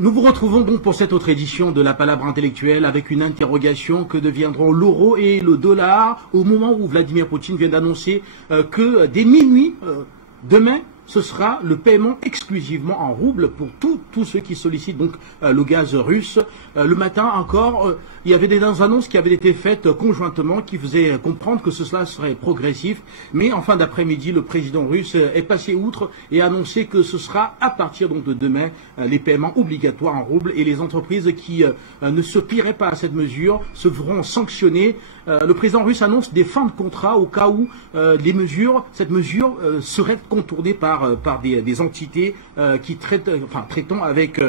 Nous vous retrouvons donc pour cette autre édition de la Palabre intellectuelle avec une interrogation: que deviendront l'euro et le dollar au moment où Vladimir Poutine vient d'annoncer que dès minuit, demain, ce sera le paiement exclusivement en roubles pour tous ceux qui sollicitent donc le gaz russe. Le matin encore, il y avait des annonces qui avaient été faites conjointement qui faisaient comprendre que cela serait progressif. Mais en fin d'après-midi, le président russe est passé outre et a annoncé que ce sera à partir donc de demain les paiements obligatoires en roubles, et les entreprises qui ne se plieraient pas à cette mesure se feront sanctionner. Le président russe annonce des fins de contrat au cas où cette mesure serait contournée par des entités qui traitant avec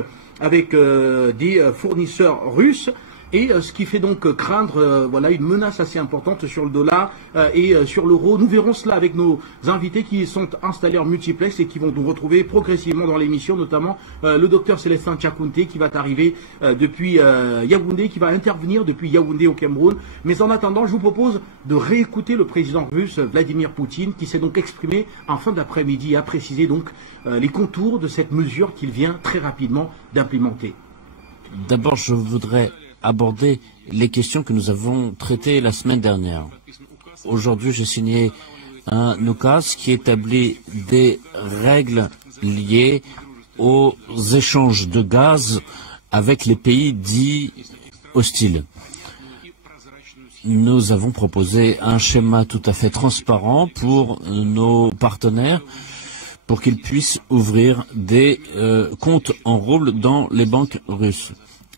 des fournisseurs russes. Et ce qui fait donc craindre une menace assez importante sur le dollar et sur l'euro. Nous verrons cela avec nos invités qui sont installés en multiplex et qui vont nous retrouver progressivement dans l'émission, notamment le docteur Célestin Tchakounté qui va arriver depuis Yaoundé, qui va intervenir depuis Yaoundé au Cameroun. Mais en attendant, je vous propose de réécouter le président russe Vladimir Poutine, qui s'est donc exprimé en fin d'après-midi et a précisé donc les contours de cette mesure qu'il vient très rapidement d'implémenter. D'abord, je voudrais aborder les questions que nous avons traitées la semaine dernière. Aujourd'hui, j'ai signé un UCAS qui établit des règles liées aux échanges de gaz avec les pays dits hostiles. Nous avons proposé un schéma tout à fait transparent pour nos partenaires pour qu'ils puissent ouvrir des comptes en roubles dans les banques russes.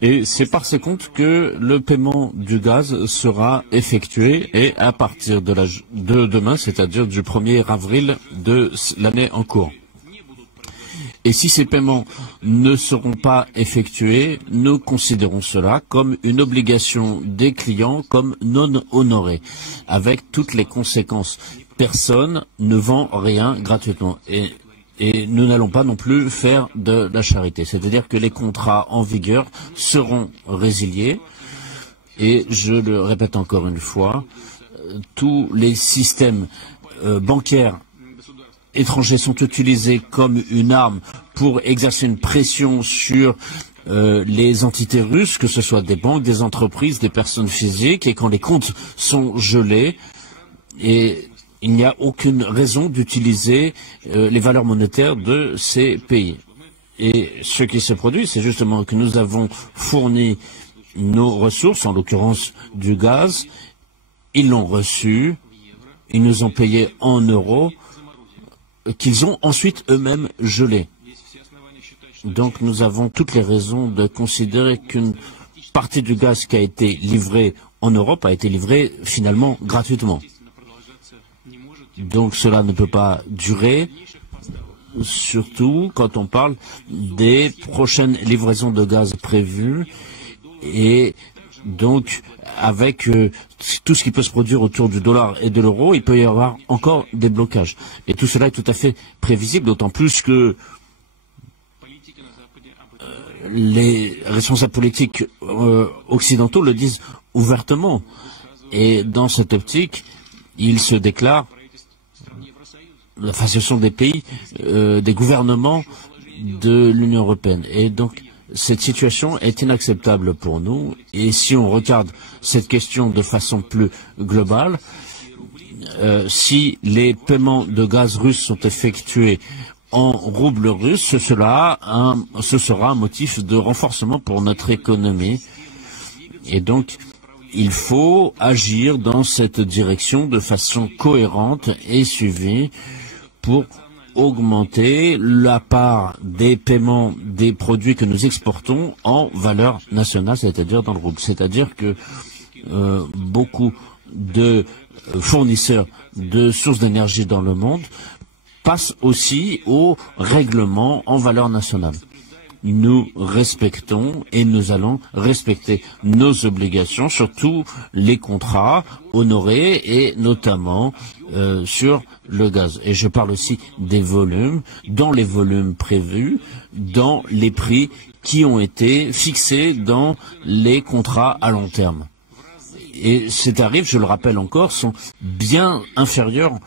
Et c'est par ces comptes que le paiement du gaz sera effectué, et à partir de demain, c'est-à-dire du 1er avril de l'année en cours. Et si ces paiements ne seront pas effectués, nous considérons cela comme une obligation des clients comme non honorée, avec toutes les conséquences. Personne ne vend rien gratuitement. Et nous n'allons pas non plus faire de la charité. C'est-à-dire que les contrats en vigueur seront résiliés. Et je le répète encore une fois, tous les systèmes bancaires étrangers sont utilisés comme une arme pour exercer une pression sur les entités russes, que ce soit des banques, des entreprises, des personnes physiques, et quand les comptes sont gelés, et il n'y a aucune raison d'utiliser les valeurs monétaires de ces pays. Et ce qui se produit, c'est justement que nous avons fourni nos ressources, en l'occurrence du gaz. Ils l'ont reçu, ils nous ont payé en euros, qu'ils ont ensuite eux-mêmes gelés. Donc nous avons toutes les raisons de considérer qu'une partie du gaz qui a été livrée en Europe a été livrée finalement gratuitement. Donc cela ne peut pas durer, surtout quand on parle des prochaines livraisons de gaz prévues, et donc avec tout ce qui peut se produire autour du dollar et de l'euro, il peut y avoir encore des blocages. Et tout cela est tout à fait prévisible, d'autant plus que les responsables politiques occidentaux le disent ouvertement. Et dans cette optique, ils se déclarent, enfin ce sont des pays, des gouvernements de l'Union européenne. Et donc cette situation est inacceptable pour nous. Et si on regarde cette question de façon plus globale, si les paiements de gaz russe sont effectués en roubles russes, ce sera un motif de renforcement pour notre économie. Et donc, il faut agir dans cette direction de façon cohérente et suivie pour augmenter la part des paiements des produits que nous exportons en valeur nationale, c'est-à-dire dans le rouble. C'est-à-dire que beaucoup de fournisseurs de sources d'énergie dans le monde passent aussi au règlement en valeur nationale. Nous respectons et nous allons respecter nos obligations sur tous les contrats honorés, et notamment sur le gaz. Et je parle aussi des volumes, dans les volumes prévus, dans les prix qui ont été fixés dans les contrats à long terme. Et ces tarifs, je le rappelle encore, sont bien inférieurs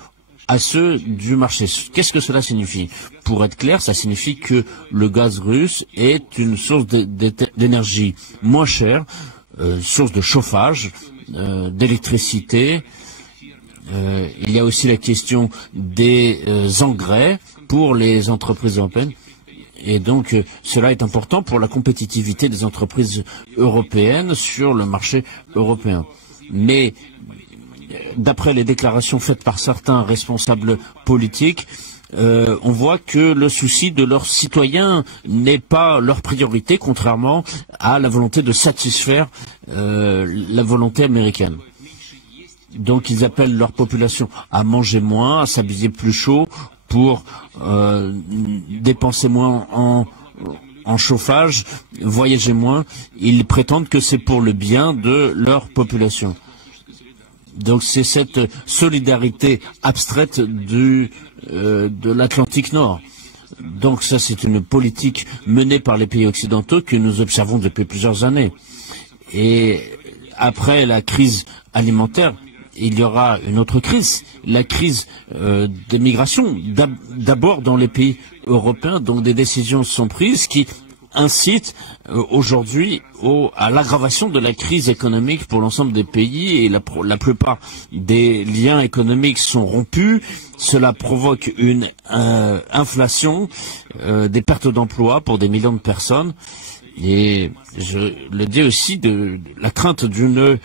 à ceux du marché. Qu'est-ce que cela signifie? Pour être clair, ça signifie que le gaz russe est une source d'énergie moins chère, source de chauffage, d'électricité. Il y a aussi la question des engrais pour les entreprises européennes. Et donc, cela est important pour la compétitivité des entreprises européennes sur le marché européen. Mais, d'après les déclarations faites par certains responsables politiques, on voit que le souci de leurs citoyens n'est pas leur priorité, contrairement à la volonté de satisfaire la volonté américaine. Donc, ils appellent leur population à manger moins, à s'habiller plus chaud, pour dépenser moins en chauffage, voyager moins. Ils prétendent que c'est pour le bien de leur population. Donc c'est cette solidarité abstraite de l'Atlantique Nord. Donc ça c'est une politique menée par les pays occidentaux que nous observons depuis plusieurs années. Et après la crise alimentaire, il y aura une autre crise, la crise des migrations, d'abord dans les pays européens, donc des décisions sont prises qui incitent aujourd'hui à l'aggravation de la crise économique pour l'ensemble des pays et la plupart des liens économiques sont rompus. Cela provoque une inflation, des pertes d'emplois pour des millions de personnes. Et je le dis aussi de la crainte d'une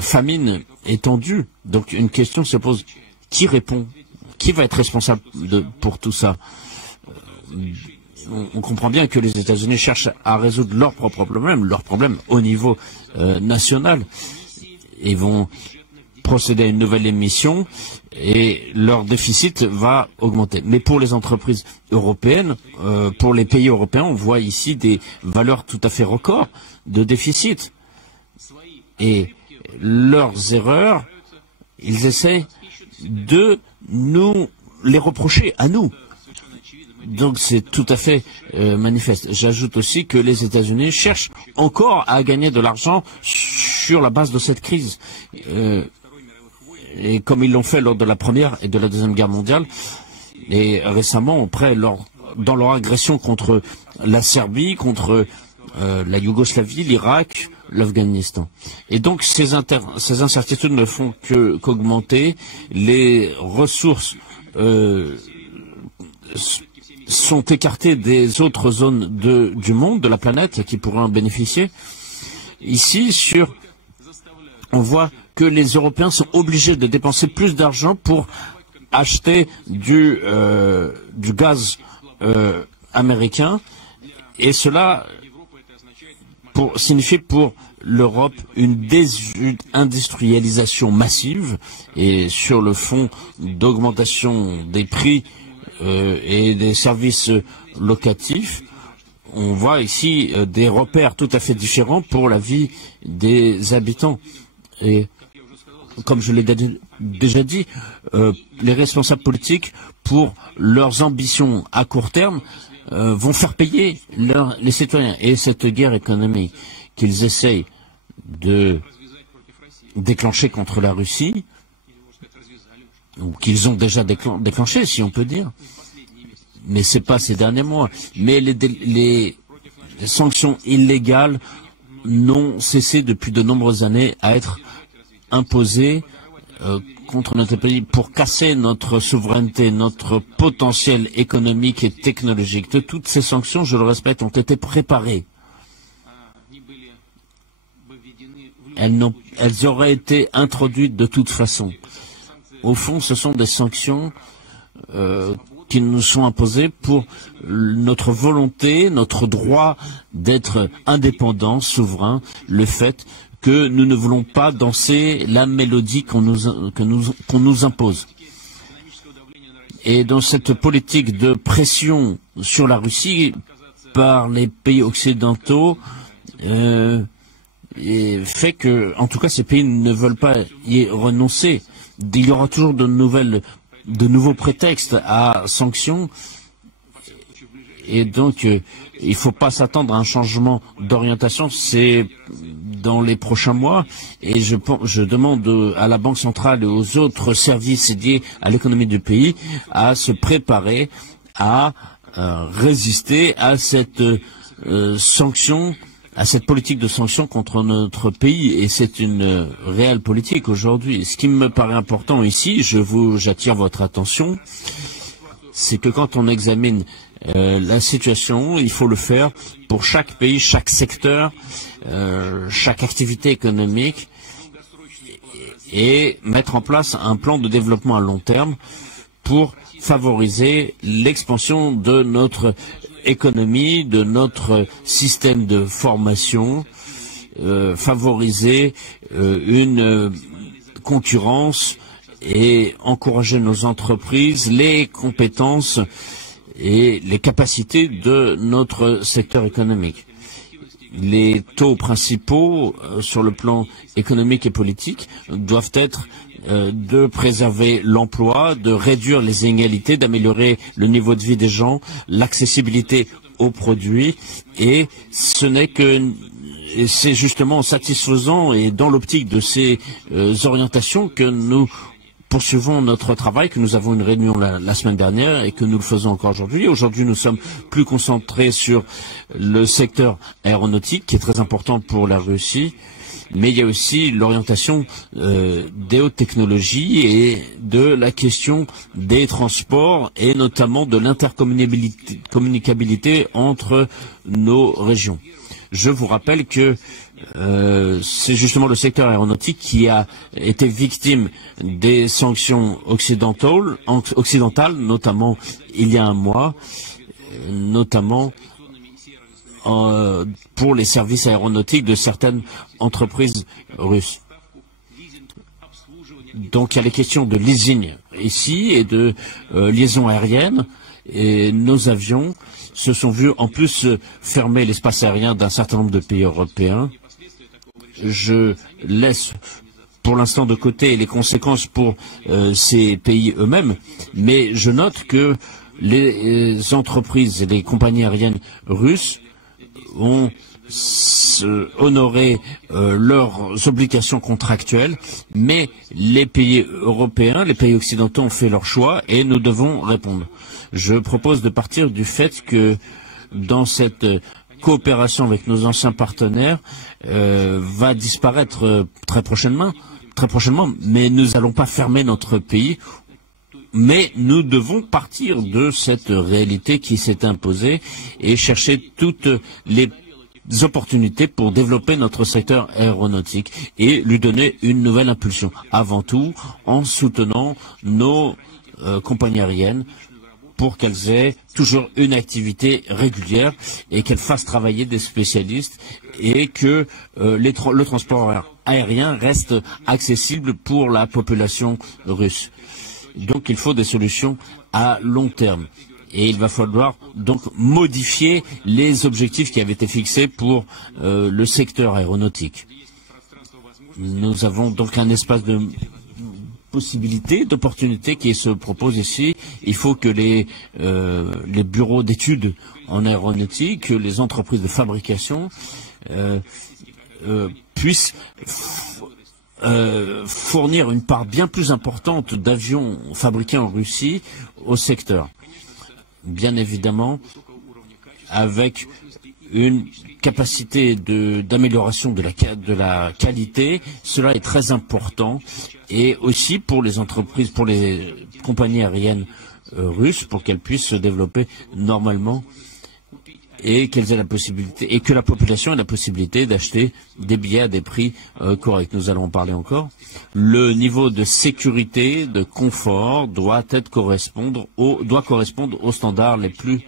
famine étendue. Donc une question se pose, qui répond? Qui va être responsable pour tout ça? On comprend bien que les États-Unis cherchent à résoudre leurs problèmes au niveau national. Ils vont procéder à une nouvelle émission et leur déficit va augmenter. Mais pour les entreprises européennes, pour les pays européens, on voit ici des valeurs tout à fait records de déficit. Et leurs erreurs, ils essaient de nous les reprocher à nous. Donc c'est tout à fait manifeste. J'ajoute aussi que les États-Unis cherchent encore à gagner de l'argent sur la base de cette crise. Et comme ils l'ont fait lors de la Première et de la Deuxième Guerre mondiale, et récemment, dans leur agression contre la Serbie, contre la Yougoslavie, l'Irak, l'Afghanistan. Et donc ces incertitudes ne font qu'augmenter. Les ressources sont écartées des autres zones du monde, de la planète, qui pourraient en bénéficier. Ici, on voit que les Européens sont obligés de dépenser plus d'argent pour acheter du gaz américain, et cela signifie pour l'Europe une désindustrialisation massive, et sur le fond d'augmentation des prix et des services locatifs, on voit ici des repères tout à fait différents pour la vie des habitants. Et comme je l'ai déjà dit, les responsables politiques, pour leurs ambitions à court terme, vont faire payer les citoyens. Et cette guerre économique qu'ils essayent de déclencher contre la Russie, ou qu'ils ont déjà déclenché, si on peut dire, mais ce n'est pas ces derniers mois, mais les sanctions illégales n'ont cessé depuis de nombreuses années à être imposées contre notre pays pour casser notre souveraineté, notre potentiel économique et technologique. Toutes ces sanctions, je le répète, ont été préparées. Elles auraient été introduites de toute façon. Au fond, ce sont des sanctions qui nous sont imposées pour notre volonté, notre droit d'être indépendants, souverains, le fait que nous ne voulons pas danser la mélodie qu'on nous impose. Et dans cette politique de pression sur la Russie par les pays occidentaux, fait que, en tout cas, ces pays ne veulent pas y renoncer. Il y aura toujours de nouveaux prétextes à sanctions, Et donc, il ne faut pas s'attendre à un changement d'orientation. C'est dans les prochains mois. Et je demande à la Banque centrale et aux autres services liés à l'économie du pays à se préparer à résister à cette sanction, à cette politique de sanctions contre notre pays. Et c'est une réelle politique aujourd'hui. Ce qui me paraît important ici, j'attire votre attention, c'est que quand on examine la situation, il faut le faire pour chaque pays, chaque secteur, chaque activité économique et mettre en place un plan de développement à long terme pour favoriser l'expansion de notre économie, de notre système de formation, favoriser une concurrence et encourager nos entreprises, les compétences et les capacités de notre secteur économique. Les taux principaux sur le plan économique et politique doivent être de préserver l'emploi, de réduire les inégalités, d'améliorer le niveau de vie des gens, l'accessibilité aux produits, et c'est justement en satisfaisant et dans l'optique de ces orientations que nous poursuivons notre travail, que nous avons une réunion la semaine dernière et que nous le faisons encore aujourd'hui. Aujourd'hui, nous sommes plus concentrés sur le secteur aéronautique, qui est très important pour la Russie, mais il y a aussi l'orientation des hautes technologies et de la question des transports et notamment de l'intercommunicabilité entre nos régions. Je vous rappelle que c'est justement le secteur aéronautique qui a été victime des sanctions occidentales, notamment il y a un mois, notamment pour les services aéronautiques de certaines entreprises russes. Donc il y a les questions de leasing ici et de liaison aérienne, et nos avions se sont vus en plus fermer l'espace aérien d'un certain nombre de pays européens. Je laisse pour l'instant de côté les conséquences pour ces pays eux-mêmes, mais je note que les entreprises et les compagnies aériennes russes ont honoré leurs obligations contractuelles, mais les pays européens, les pays occidentaux ont fait leur choix et nous devons répondre. Je propose de partir du fait que dans cette coopération avec nos anciens partenaires va disparaître très prochainement, mais nous n'allons pas fermer notre pays. Mais nous devons partir de cette réalité qui s'est imposée et chercher toutes les opportunités pour développer notre secteur aéronautique et lui donner une nouvelle impulsion. Avant tout, en soutenant nos compagnies aériennes pour qu'elles aient toujours une activité régulière et qu'elles fassent travailler des spécialistes et que le transport aérien reste accessible pour la population russe. Donc il faut des solutions à long terme. Et il va falloir donc modifier les objectifs qui avaient été fixés pour le secteur aéronautique. Nous avons donc un espace de possibilités, d'opportunités qui se proposent ici. Il faut que les bureaux d'études en aéronautique, que les entreprises de fabrication puissent fournir une part bien plus importante d'avions fabriqués en Russie au secteur. Bien évidemment, avec une capacité d'amélioration de la qualité, cela est très important, et aussi pour les entreprises, pour les compagnies aériennes russes, pour qu'elles puissent se développer normalement et qu'elles aient la possibilité, et que la population ait la possibilité d'acheter des billets à des prix corrects. Nous allons en parler encore. Le niveau de sécurité, de confort doit correspondre aux standards les plus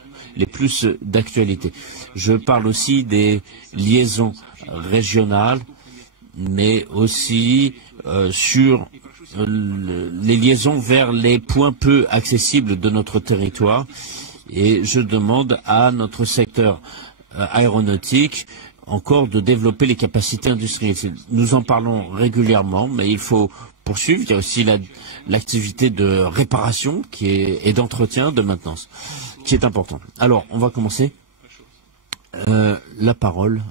d'actualité. Je parle aussi des liaisons régionales, mais aussi sur les liaisons vers les points peu accessibles de notre territoire. Et je demande à notre secteur aéronautique encore de développer les capacités industrielles. Nous en parlons régulièrement, mais il faut poursuivre. Il y a aussi l'activité de réparation et d'entretien, de maintenance, qui est importante. Alors, on va commencer. La parole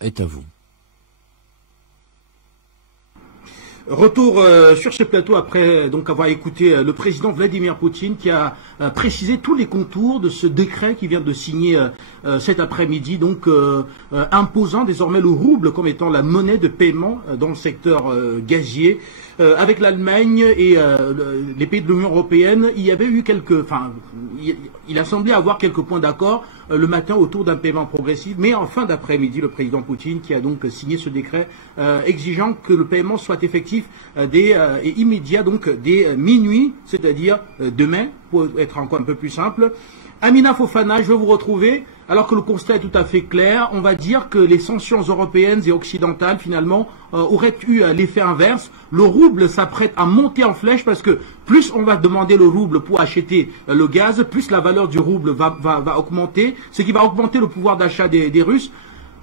est à vous. Retour sur ce plateau après donc avoir écouté le président Vladimir Poutine qui a précisé tous les contours de ce décret qui vient de signer cet après-midi, donc imposant désormais le rouble comme étant la monnaie de paiement dans le secteur gazier. Avec l'Allemagne et les pays de l'Union européenne, il y avait eu il a semblé avoir quelques points d'accord le matin autour d'un paiement progressif, mais en fin d'après-midi, le président Poutine qui a donc signé ce décret exigeant que le paiement soit effectif et immédiat, donc dès minuit, c'est-à-dire demain, pour être encore un peu plus simple. Amina Fofana, je vais vous retrouver. Alors que le constat est tout à fait clair, on va dire que les sanctions européennes et occidentales, finalement, auraient eu l'effet inverse. Le rouble s'apprête à monter en flèche parce que plus on va demander le rouble pour acheter le gaz, plus la valeur du rouble va augmenter, ce qui va augmenter le pouvoir d'achat des Russes.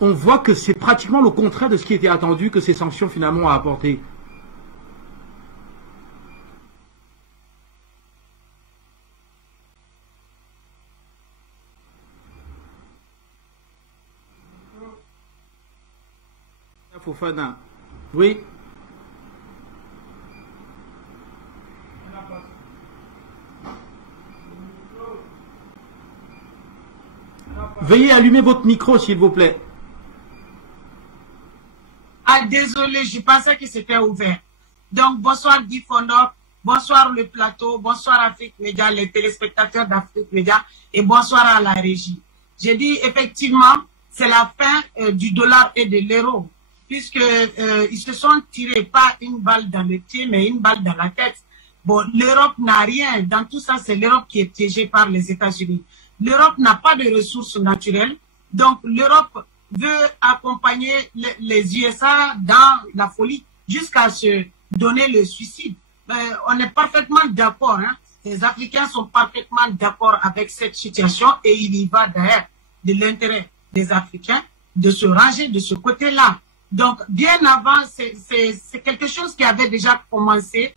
On voit que c'est pratiquement le contraire de ce qui était attendu que ces sanctions, finalement, ont apporté. Fofana. Oui. Veuillez allumer votre micro, s'il vous plaît. Ah, désolé, je pensais que c'était ouvert. Donc, bonsoir Guy Fondor, bonsoir le plateau, bonsoir Afrique Média, les téléspectateurs d'Afrique Média, et bonsoir à la régie. J'ai dit, effectivement, c'est la fin du dollar et de l'euro, puisque ils se sont tirés pas une balle dans le pied, mais une balle dans la tête. Bon, l'Europe n'a rien. Dans tout ça, c'est l'Europe qui est piégée par les États-Unis. L'Europe n'a pas de ressources naturelles. Donc, l'Europe veut accompagner les USA dans la folie jusqu'à se donner le suicide. On est parfaitement d'accord. Hein? Les Africains sont parfaitement d'accord avec cette situation et il y va d'ailleurs de l'intérêt des Africains de se ranger de ce côté-là. Donc, bien avant, c'est quelque chose qui avait déjà commencé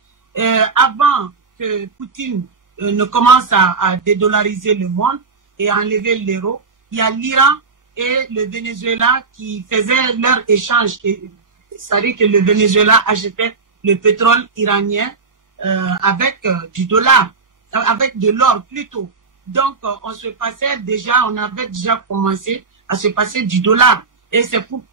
avant que Poutine ne commence à dédollariser le monde et à enlever l'euro. Il y a l'Iran et le Venezuela qui faisaient leur échange. C'est-à-dire que le Venezuela achetait le pétrole iranien avec du dollar, avec de l'or plutôt. Donc, on avait déjà commencé à se passer du dollar. Et c'est pour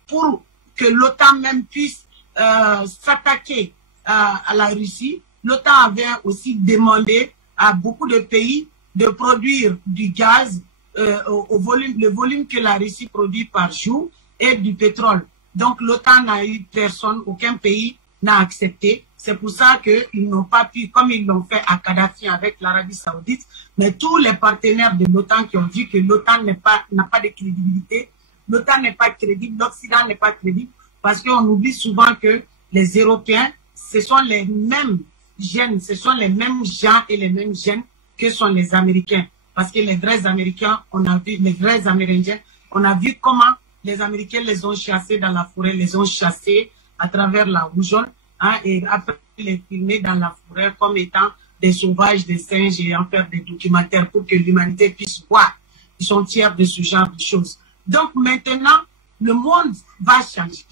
que l'OTAN même puisse s'attaquer à la Russie. L'OTAN avait aussi demandé à beaucoup de pays de produire du gaz le volume que la Russie produit par jour et du pétrole. Donc l'OTAN n'a eu personne, aucun pays n'a accepté. C'est pour ça qu'ils n'ont pas pu, comme ils l'ont fait à Kadhafi avec l'Arabie Saoudite, mais tous les partenaires de l'OTAN qui ont dit que l'OTAN n'a pas de crédibilité, l'OTAN n'est pas crédible, l'Occident n'est pas crédible, parce qu'on oublie souvent que les Européens, ce sont les mêmes gènes, ce sont les mêmes gens et les mêmes gènes que sont les Américains. Parce que les vrais Américains, les vrais Amérindiens, on a vu comment les Américains les ont chassés dans la forêt, les ont chassés à travers la rougeole, hein, et après les filmer dans la forêt comme étant des sauvages, des singes, et en faire des documentaires pour que l'humanité puisse voir. Ils sont fiers de ce genre de choses. Donc maintenant, le monde va changer.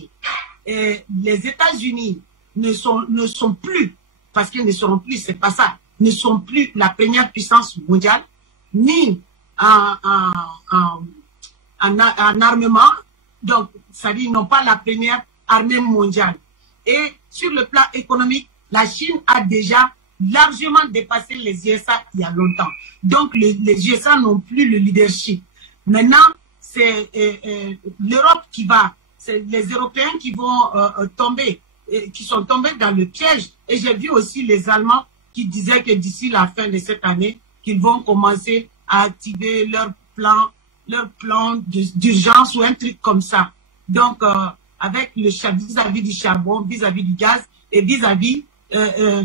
Et les États-Unis ne sont plus, parce qu'ils ne seront plus, c'est pas ça, ne sont plus la première puissance mondiale, ni en armement, donc ça dit, ils n'ont pas la première armée mondiale. Et sur le plan économique, la Chine a déjà largement dépassé les USA il y a longtemps. Donc les USA n'ont plus le leadership. Maintenant, c'est l'Europe qui va, c'est les Européens qui vont tomber, qui sont tombés dans le piège. Et j'ai vu aussi les Allemands qui disaient que d'ici la fin de cette année, qu'ils vont commencer à activer leur plan d'urgence ou un truc comme ça. Donc, avec le vis-à-vis du charbon, vis-à-vis du gaz et vis-à-vis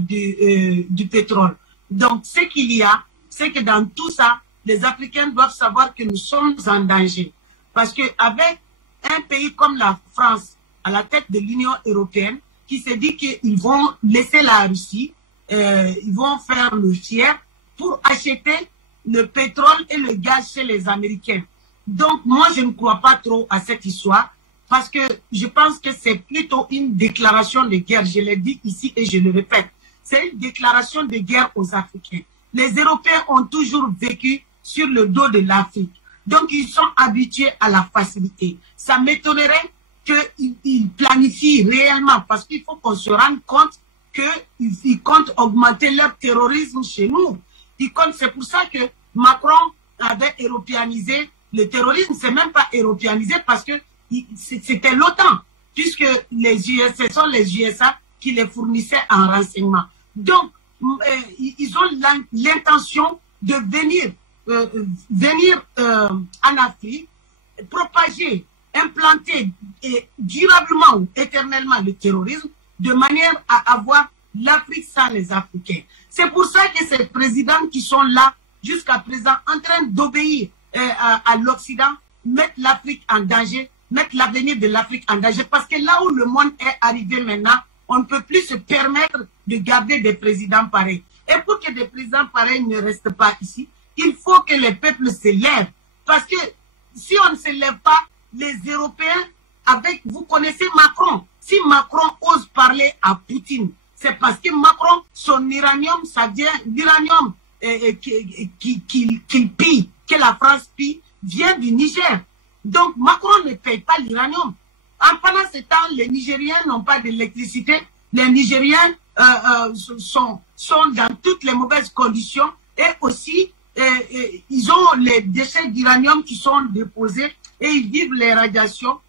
du pétrole. Donc, ce qu'il y a, c'est que dans tout ça, les Africains doivent savoir que nous sommes en danger. Parce qu'avec un pays comme la France, à la tête de l'Union européenne, qui s'est dit qu'ils vont laisser la Russie, ils vont faire le tiers pour acheter le pétrole et le gaz chez les Américains. Donc, moi, je ne crois pas trop à cette histoire parce que je pense que c'est plutôt une déclaration de guerre. Je l'ai dit ici et je le répète. C'est une déclaration de guerre aux Africains. Les Européens ont toujours vécu sur le dos de l'Afrique. Donc, ils sont habitués à la facilité. Ça m'étonnerait qu'ils planifient réellement parce qu'il faut qu'on se rende compte qu'ils comptent augmenter leur terrorisme chez nous. C'est pour ça que Macron avait européanisé le terrorisme. C'est même pas européanisé parce que c'était l'OTAN, puisque ce sont les USA qui les fournissaient en renseignement. Donc, ils ont l'intention de venir en Afrique, propager, implanter durablement ou éternellement le terrorisme, de manière à avoir l'Afrique sans les Africains. C'est pour ça que ces présidents qui sont là jusqu'à présent en train d'obéir à l'Occident mettent l'Afrique en danger, mettent l'avenir de l'Afrique en danger. Parce que là où le monde est arrivé maintenant, on ne peut plus se permettre de garder des présidents pareils. Et pour que des présidents pareils ne restent pas ici, il faut que les peuples se lèvent. Parce que si on ne se lève pas, les Européens, vous connaissez Macron. Si Macron ose parler à Poutine, c'est parce que Macron, son uranium, ça vient, l'uranium qu'il pille, que la France pille, vient du Niger. Donc Macron ne paye pas l'uranium. Pendant ce temps, les Nigériens n'ont pas d'électricité. Les Nigériens sont dans toutes les mauvaises conditions et aussi ils ont les déchets d'uranium qui sont déposés et ils vivent les radiations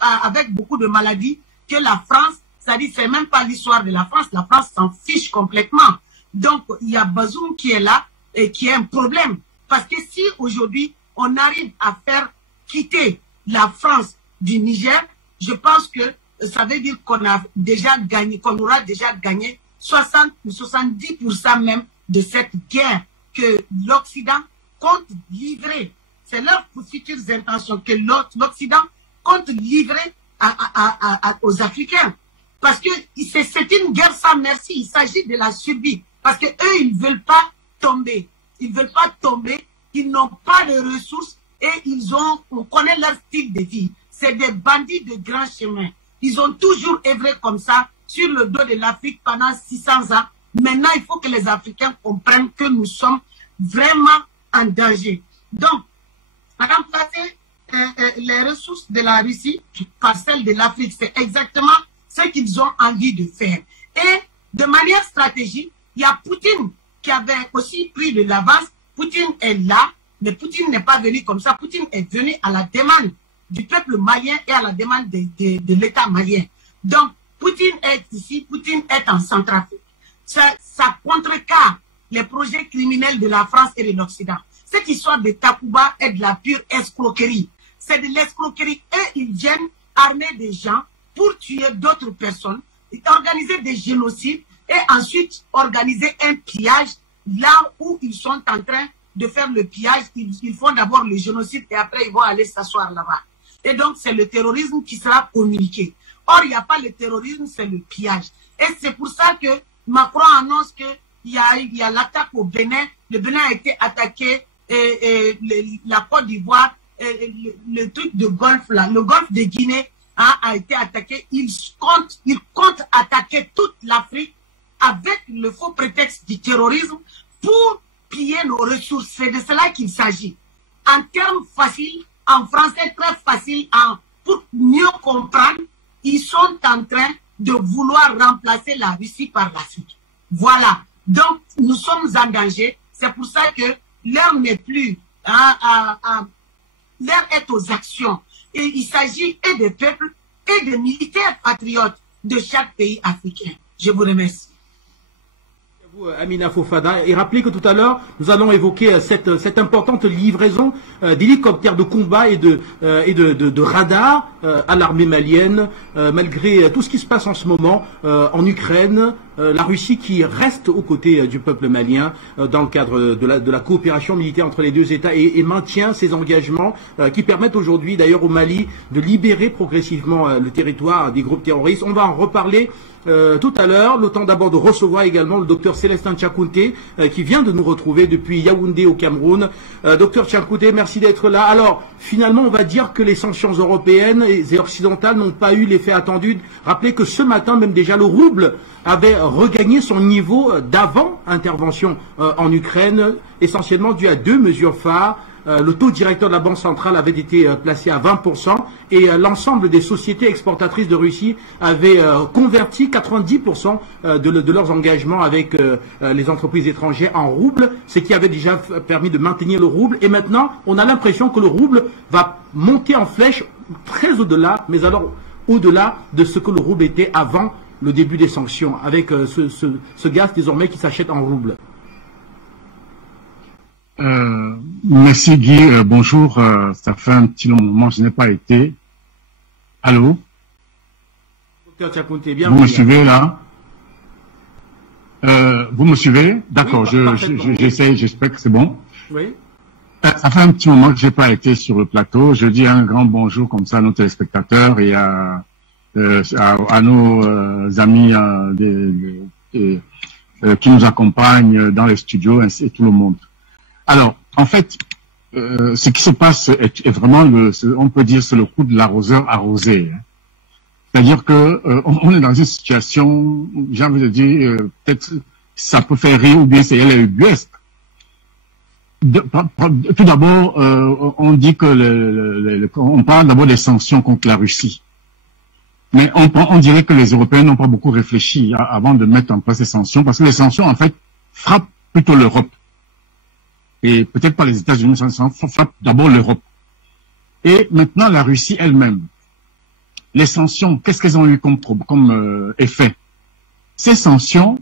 avec beaucoup de maladies que la France, c'est-à-dire c'est même pas l'histoire de la France s'en fiche complètement. Donc il y a Bazoum qui est là et qui est un problème. Parce que si aujourd'hui on arrive à faire quitter la France du Niger, je pense que ça veut dire qu'on a déjà gagné, qu'on aura déjà gagné 60 ou 70% même de cette guerre que l'Occident compte livrer. C'est leurs futures intentions que l'Occident compte livrer aux Africains. Parce que c'est une guerre sans merci. Il s'agit de la survie. Parce que eux, ils ne veulent pas tomber. Ils ne veulent pas tomber. Ils n'ont pas de ressources et on connaît leur style de vie. C'est des bandits de grand chemin. Ils ont toujours œuvré comme ça sur le dos de l'Afrique pendant 600 ans. Maintenant, il faut que les Africains comprennent que nous sommes vraiment en danger. Donc, remplacer les ressources de la Russie par celles de l'Afrique, c'est exactement ce qu'ils ont envie de faire. Et de manière stratégique, il y a Poutine qui avait aussi pris de l'avance. Poutine est là, mais Poutine n'est pas venu comme ça. Poutine est venu à la demande du peuple malien et à la demande de l'État malien. Donc, Poutine est ici, Poutine est en Centrafrique. Ça contrecarre les projets criminels de la France et de l'Occident. Cette histoire de Takuba est de la pure escroquerie. C'est de l'escroquerie et ils viennent armer des gens pour tuer d'autres personnes, organiser des génocides et ensuite organiser un pillage là où ils sont en train de faire le pillage. Ils font d'abord le génocide et après ils vont aller s'asseoir là-bas. Et donc c'est le terrorisme qui sera communiqué. Or, il n'y a pas le terrorisme, c'est le pillage. Et c'est pour ça que Macron annonce qu'il y a l'attaque au Bénin. Le Bénin a été attaqué, la Côte d'Ivoire, le truc de Golfe, là, le Golfe de Guinée a été attaqué. Il compte attaquer toute l'Afrique avec le faux prétexte du terrorisme pour piller nos ressources. C'est de cela qu'il s'agit. En termes faciles, en français très facile, pour mieux comprendre, ils sont en train de vouloir remplacer la Russie par l'Afrique. Voilà. Donc, nous sommes en danger. C'est pour ça que l'heure n'est plus. L'heure est aux actions. Et il s'agit et des peuples et des militaires patriotes de chaque pays africain. Je vous remercie. Amina Fofana, et rappelez que tout à l'heure, nous allons évoquer cette importante livraison d'hélicoptères de combat et de radars à l'armée malienne, malgré tout ce qui se passe en ce moment en Ukraine, la Russie qui reste aux côtés du peuple malien dans le cadre de la coopération militaire entre les deux États et maintient ses engagements qui permettent aujourd'hui d'ailleurs au Mali de libérer progressivement le territoire des groupes terroristes. On va en reparler tout à l'heure, le temps d'abord de recevoir également le docteur Célestin Tchakounté qui vient de nous retrouver depuis Yaoundé au Cameroun. Docteur Tchakounté, merci d'être là. Alors, finalement, on va dire que les sanctions européennes et occidentales n'ont pas eu l'effet attendu. Rappelez que ce matin, même déjà, le rouble avait regagné son niveau d'avant intervention en Ukraine, essentiellement dû à deux mesures phares. Le taux directeur de la Banque centrale avait été placé à 20% et l'ensemble des sociétés exportatrices de Russie avaient converti 90% de leurs engagements avec les entreprises étrangères en roubles, ce qui avait déjà permis de maintenir le rouble. Et maintenant, on a l'impression que le rouble va monter en flèche très au-delà, mais alors au-delà de ce que le rouble était avant le début des sanctions, avec ce gaz désormais qui s'achète en roubles. Merci Guy, bonjour, ça fait un petit long moment, je n'ai pas été. Allô? Docteur Tchakounté, bien. Vous me suivez là? Vous me suivez? D'accord, oui, j'essaie, j'espère que c'est bon. Oui. Ça fait un petit moment que je n'ai pas été sur le plateau. Je dis un grand bonjour comme ça à nos téléspectateurs et à nos amis qui nous accompagnent dans les studios ainsi et tout le monde. Alors, en fait, ce qui se passe est vraiment, on peut dire, c'est le coup de l'arroseur arrosé. Hein. C'est-à-dire que on est dans une situation, j'ai envie de dire, peut-être ça peut faire rire ou bien c'est ubuesque. Tout d'abord, on dit que on parle d'abord des sanctions contre la Russie. Mais on dirait que les Européens n'ont pas beaucoup réfléchi avant de mettre en place ces sanctions, parce que les sanctions, en fait, frappent plutôt l'Europe. Et peut-être pas les États-Unis, ça frappe d'abord l'Europe. Et maintenant, la Russie elle-même. Les sanctions, qu'est-ce qu'elles ont eu comme effet? Ces sanctions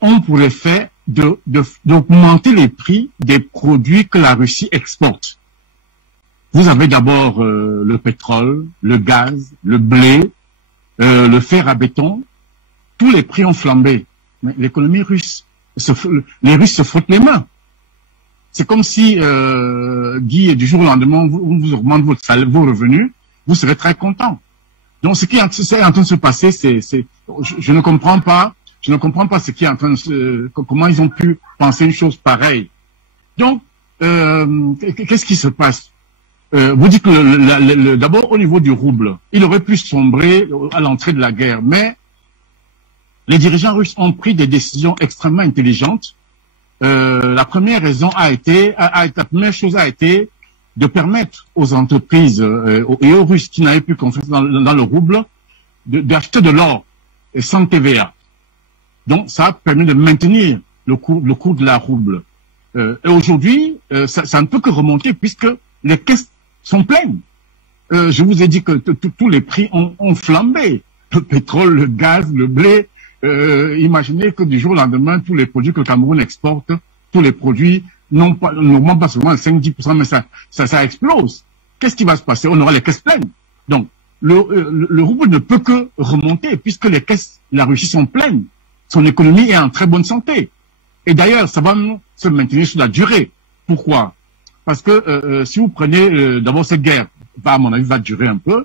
ont pour effet d'augmenter les prix des produits que la Russie exporte. Vous avez d'abord le pétrole, le gaz, le blé, le fer à béton. Tous les prix ont flambé. Mais l'économie russe, les Russes se frottent les mains. C'est comme si, Guy, du jour au lendemain, on vous augmente vos revenus, vous serez très content. Donc, ce qui est en train de se passer, je ne comprends pas ce qui est en train de comment ils ont pu penser une chose pareille. Donc, qu'est-ce qui se passe? Vous dites que d'abord, au niveau du rouble, il aurait pu sombrer à l'entrée de la guerre, mais les dirigeants russes ont pris des décisions extrêmement intelligentes. La première chose a été de permettre aux entreprises et aux Russes qui n'avaient plus confiance dans le rouble d'acheter de l'or sans TVA. Donc, ça a permis de maintenir le cours de la rouble. Et aujourd'hui, ça ne peut que remonter puisque les caisses sont pleines. Je vous ai dit que tous les prix ont flambé. Le pétrole, le gaz, le blé. Imaginez que du jour au lendemain, tous les produits que le Cameroun exporte, tous les produits n'augmentent pas seulement 5-10%, mais ça explose. Qu'est-ce qui va se passer? On aura les caisses pleines. Donc, le rouble ne peut que remonter puisque les caisses, la Russie sont pleines. Son économie est en très bonne santé. Et d'ailleurs, ça va se maintenir sur la durée. Pourquoi? Parce que si vous prenez d'abord cette guerre, à mon avis, va durer un peu.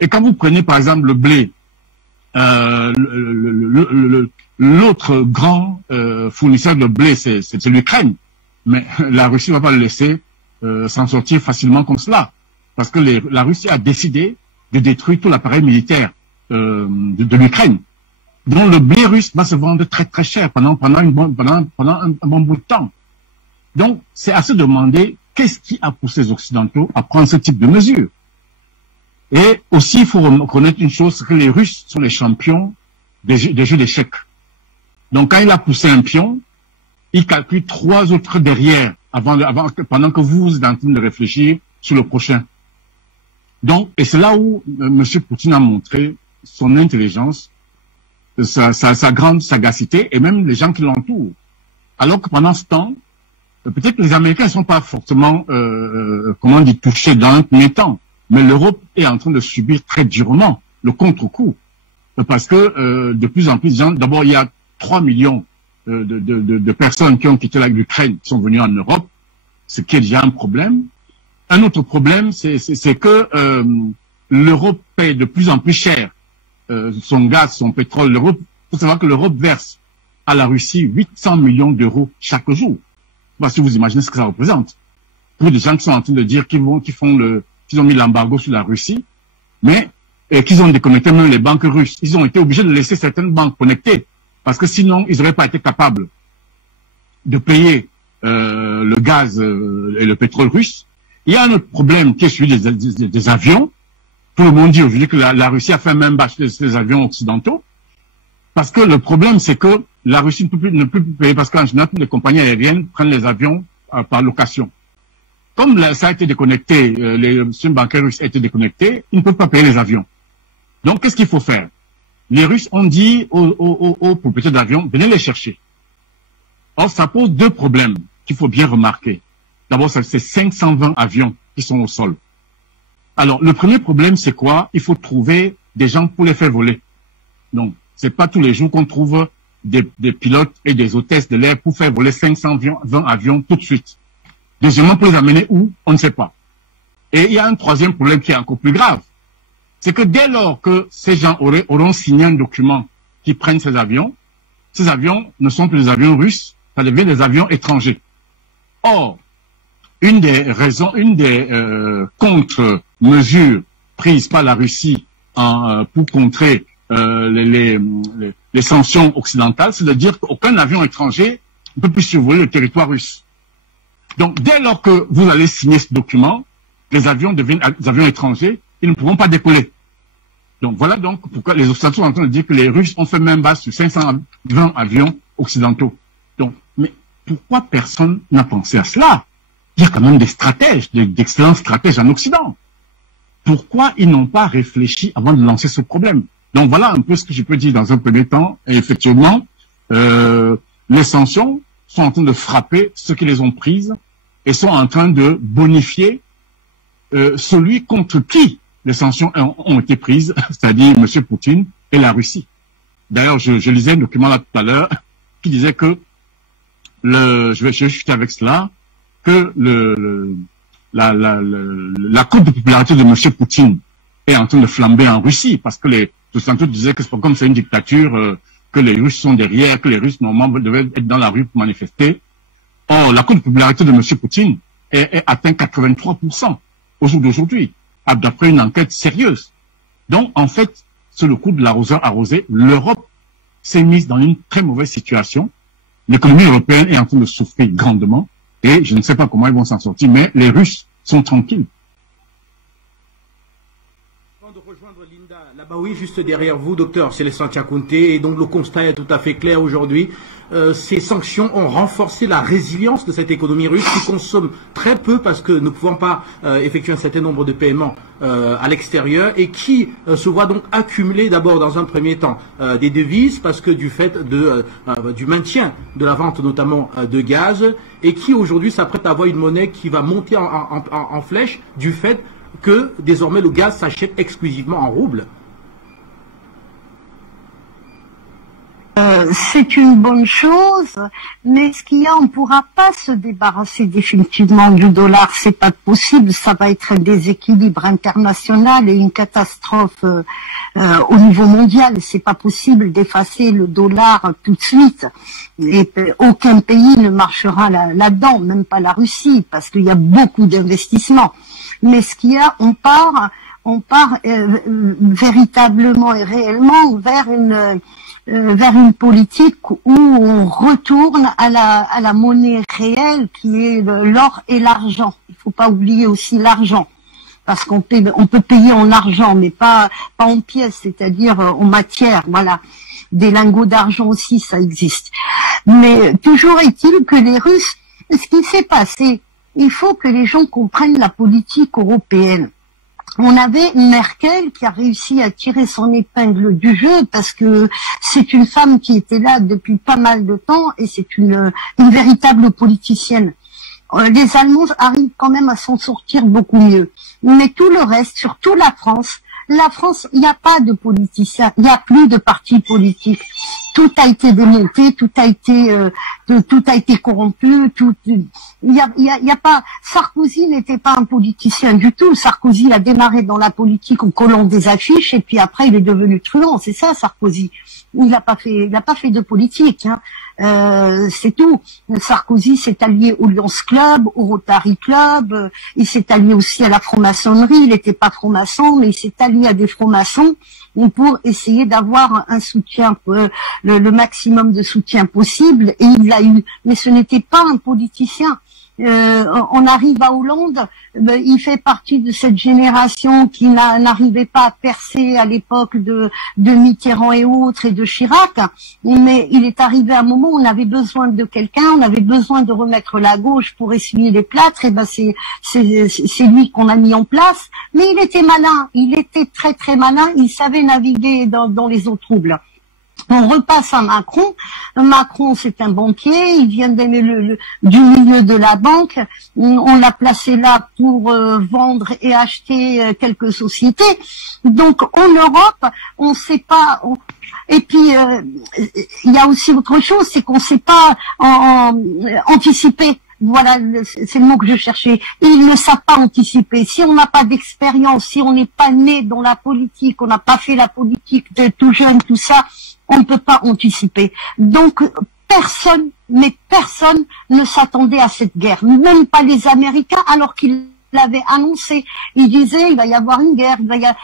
Et quand vous prenez par exemple le blé, l'autre grand fournisseur de blé, c'est l'Ukraine. Mais la Russie ne va pas le laisser s'en sortir facilement comme cela. Parce que la Russie a décidé de détruire tout l'appareil militaire de l'Ukraine. Donc le blé russe va se vendre très très cher pendant un bon bout de temps. Donc c'est à se demander qu'est-ce qui a poussé les Occidentaux à prendre ce type de mesures. Et aussi, il faut reconnaître une chose, c'est que les Russes sont les champions des jeux d'échecs. Donc, quand il a poussé un pion, il calcule 3 autres derrière, pendant que vous êtes en train de réfléchir sur le prochain. Donc, et c'est là où M. Poutine a montré son intelligence. sa grande sagacité et même les gens qui l'entourent. Alors que pendant ce temps, peut-être que les Américains ne sont pas fortement, comment dire, touchés dans un premier temps, mais l'Europe est en train de subir très durement le contre-coup. Parce que de plus en plus de gens, d'abord il y a 3 millions de personnes qui ont quitté l'Ukraine, qui sont venues en Europe, ce qui est déjà un problème. Un autre problème, c'est que l'Europe paie de plus en plus cher son gaz, son pétrole. Il faut savoir que l'Europe verse à la Russie 800 millions d'euros chaque jour. Si vous imaginez ce que ça représente. Pour des gens qui sont en train de dire qu'ils ont mis l'embargo sur la Russie, mais qu'ils ont déconnecté même les banques russes. Ils ont été obligés de laisser certaines banques connectées, parce que sinon, ils n'auraient pas été capables de payer le gaz et le pétrole russe. Il y a un autre problème qui est celui des avions. Tout le monde dit aujourd'hui que la Russie a fait même bâcher les avions occidentaux. Parce que le problème, c'est que la Russie ne peut plus payer, parce qu'en général, les compagnies aériennes prennent les avions par location. Comme ça a été déconnecté, les systèmes bancaires russes ont été déconnectés, ils ne peuvent pas payer les avions. Donc, qu'est-ce qu'il faut faire? Les Russes ont dit aux propriétaires d'avions, venez les chercher. Or, ça pose deux problèmes qu'il faut bien remarquer. D'abord, c'est 520 avions qui sont au sol. Alors, le premier problème, c'est quoi? Il faut trouver des gens pour les faire voler. Donc, c'est pas tous les jours qu'on trouve des pilotes et des hôtesses de l'air pour faire voler 520 avions tout de suite. Deuxièmement, pour les amener où? On ne sait pas. Et il y a un troisième problème qui est encore plus grave. C'est que dès lors que ces gens auront signé un document qui prennent ces avions ne sont plus des avions russes, ça devient des avions étrangers. Or, une des contre-mesures prises par la Russie pour contrer les sanctions occidentales, c'est de dire qu'aucun avion étranger ne peut plus survoler le territoire russe. Donc, dès lors que vous allez signer ce document, les avions deviennent des avions étrangers, ils ne pourront pas décoller. Donc, voilà donc pourquoi les Occidentaux sont en train de dire que les Russes ont fait même base sur 520 avions occidentaux. Donc, mais pourquoi personne n'a pensé à cela? Il y a quand même des stratèges, d'excellents stratèges en Occident. Pourquoi ils n'ont pas réfléchi avant de lancer ce problème? Donc, voilà un peu ce que je peux dire dans un premier temps. Et effectivement, les sanctions sont en train de frapper ceux qui les ont prises et sont en train de bonifier celui contre qui les sanctions ont été prises, c'est-à-dire M. Poutine et la Russie. D'ailleurs, je lisais un document là tout à l'heure qui disait que je vais chuter avec cela, que la courbe de popularité de M. Poutine est en train de flamber en Russie, parce que les Occidentaux disaient que c'est comme c'est une dictature, que les Russes sont derrière, que les Russes normalement devaient être dans la rue pour manifester. Or, la courbe de popularité de M. Poutine est atteint 83% au jour d'aujourd'hui, d'après une enquête sérieuse. Donc, en fait, c'est le coup de l'arroseur arrosé. L'Europe s'est mise dans une très mauvaise situation. L'économie européenne est en train de souffrir grandement. Et je ne sais pas comment ils vont s'en sortir, mais les Russes sont tranquilles. Avant de rejoindre Linda là-bas, oui, juste derrière vous, docteur Célestin Tiakounté, et donc le constat est tout à fait clair aujourd'hui. Ces sanctions ont renforcé la résilience de cette économie russe qui consomme très peu parce que ne pouvant pas effectuer un certain nombre de paiements à l'extérieur et qui se voit donc accumuler d'abord dans un premier temps des devises parce que du fait du maintien de la vente notamment de gaz et qui aujourd'hui s'apprête à avoir une monnaie qui va monter en flèche du fait que désormais le gaz s'achète exclusivement en roubles. C'est une bonne chose, mais ce qu'il y a, on ne pourra pas se débarrasser définitivement du dollar, c'est pas possible, ça va être un déséquilibre international et une catastrophe au niveau mondial, c'est pas possible d'effacer le dollar tout de suite, et aucun pays ne marchera là-dedans, même pas la Russie, parce qu'il y a beaucoup d'investissements. Mais ce qu'il y a, on part véritablement et réellement vers une politique où on retourne à la monnaie réelle qui est l'or et l'argent. Il faut pas oublier aussi l'argent, parce on peut payer en argent, mais pas en pièces, c'est-à-dire en matière. Voilà, des lingots d'argent aussi, ça existe. Mais toujours est-il que les Russes, ce qui s'est passé, il faut que les gens comprennent la politique européenne. on avait Merkel qui a réussi à tirer son épingle du jeu parce que c'est une femme qui était là depuis pas mal de temps et c'est une véritable politicienne. Les Allemands arrivent quand même à s'en sortir beaucoup mieux. Mais tout le reste, surtout la France, il n'y a pas de politiciens, il n'y a plus de partis politiques. Tout a été démonté, tout a été corrompu, il y a pas. Sarkozy n'était pas un politicien du tout. Sarkozy a démarré dans la politique en collant des affiches et puis après il est devenu truand. C'est ça, Sarkozy. Il n'a pas fait de politique. Hein. C'est tout. Sarkozy s'est allié au Lions Club, au Rotary Club, il s'est allié aussi à la franc-maçonnerie, il n'était pas franc-maçon, mais il s'est allié à des francs-maçons pour essayer d'avoir un soutien, le maximum de soutien possible, et il l'a eu. Mais ce n'était pas un politicien. On arrive à Hollande, il fait partie de cette génération qui n'arrivait pas à percer à l'époque de Mitterrand et autres et de Chirac, mais il est arrivé à un moment où on avait besoin de quelqu'un, on avait besoin de remettre la gauche pour essuyer les plâtres, et ben c'est lui qu'on a mis en place. Mais il était malin, il était très très malin, il savait naviguer dans les eaux troubles. On repasse à Macron. Macron, c'est un banquier. Il vient du milieu de la banque. On l'a placé là pour vendre et acheter quelques sociétés. Donc, en Europe, on ne sait pas. Et puis, il y a aussi autre chose, c'est qu'on ne sait pas anticiper. Voilà, c'est le mot que je cherchais. Ils ne savent pas anticiper. Si on n'a pas d'expérience, si on n'est pas né dans la politique, on n'a pas fait la politique de tout jeune, tout ça, on ne peut pas anticiper. Donc, personne ne s'attendait à cette guerre. Même pas les Américains, alors qu'ils l'avaient annoncé. Ils disaient, il va y avoir une guerre,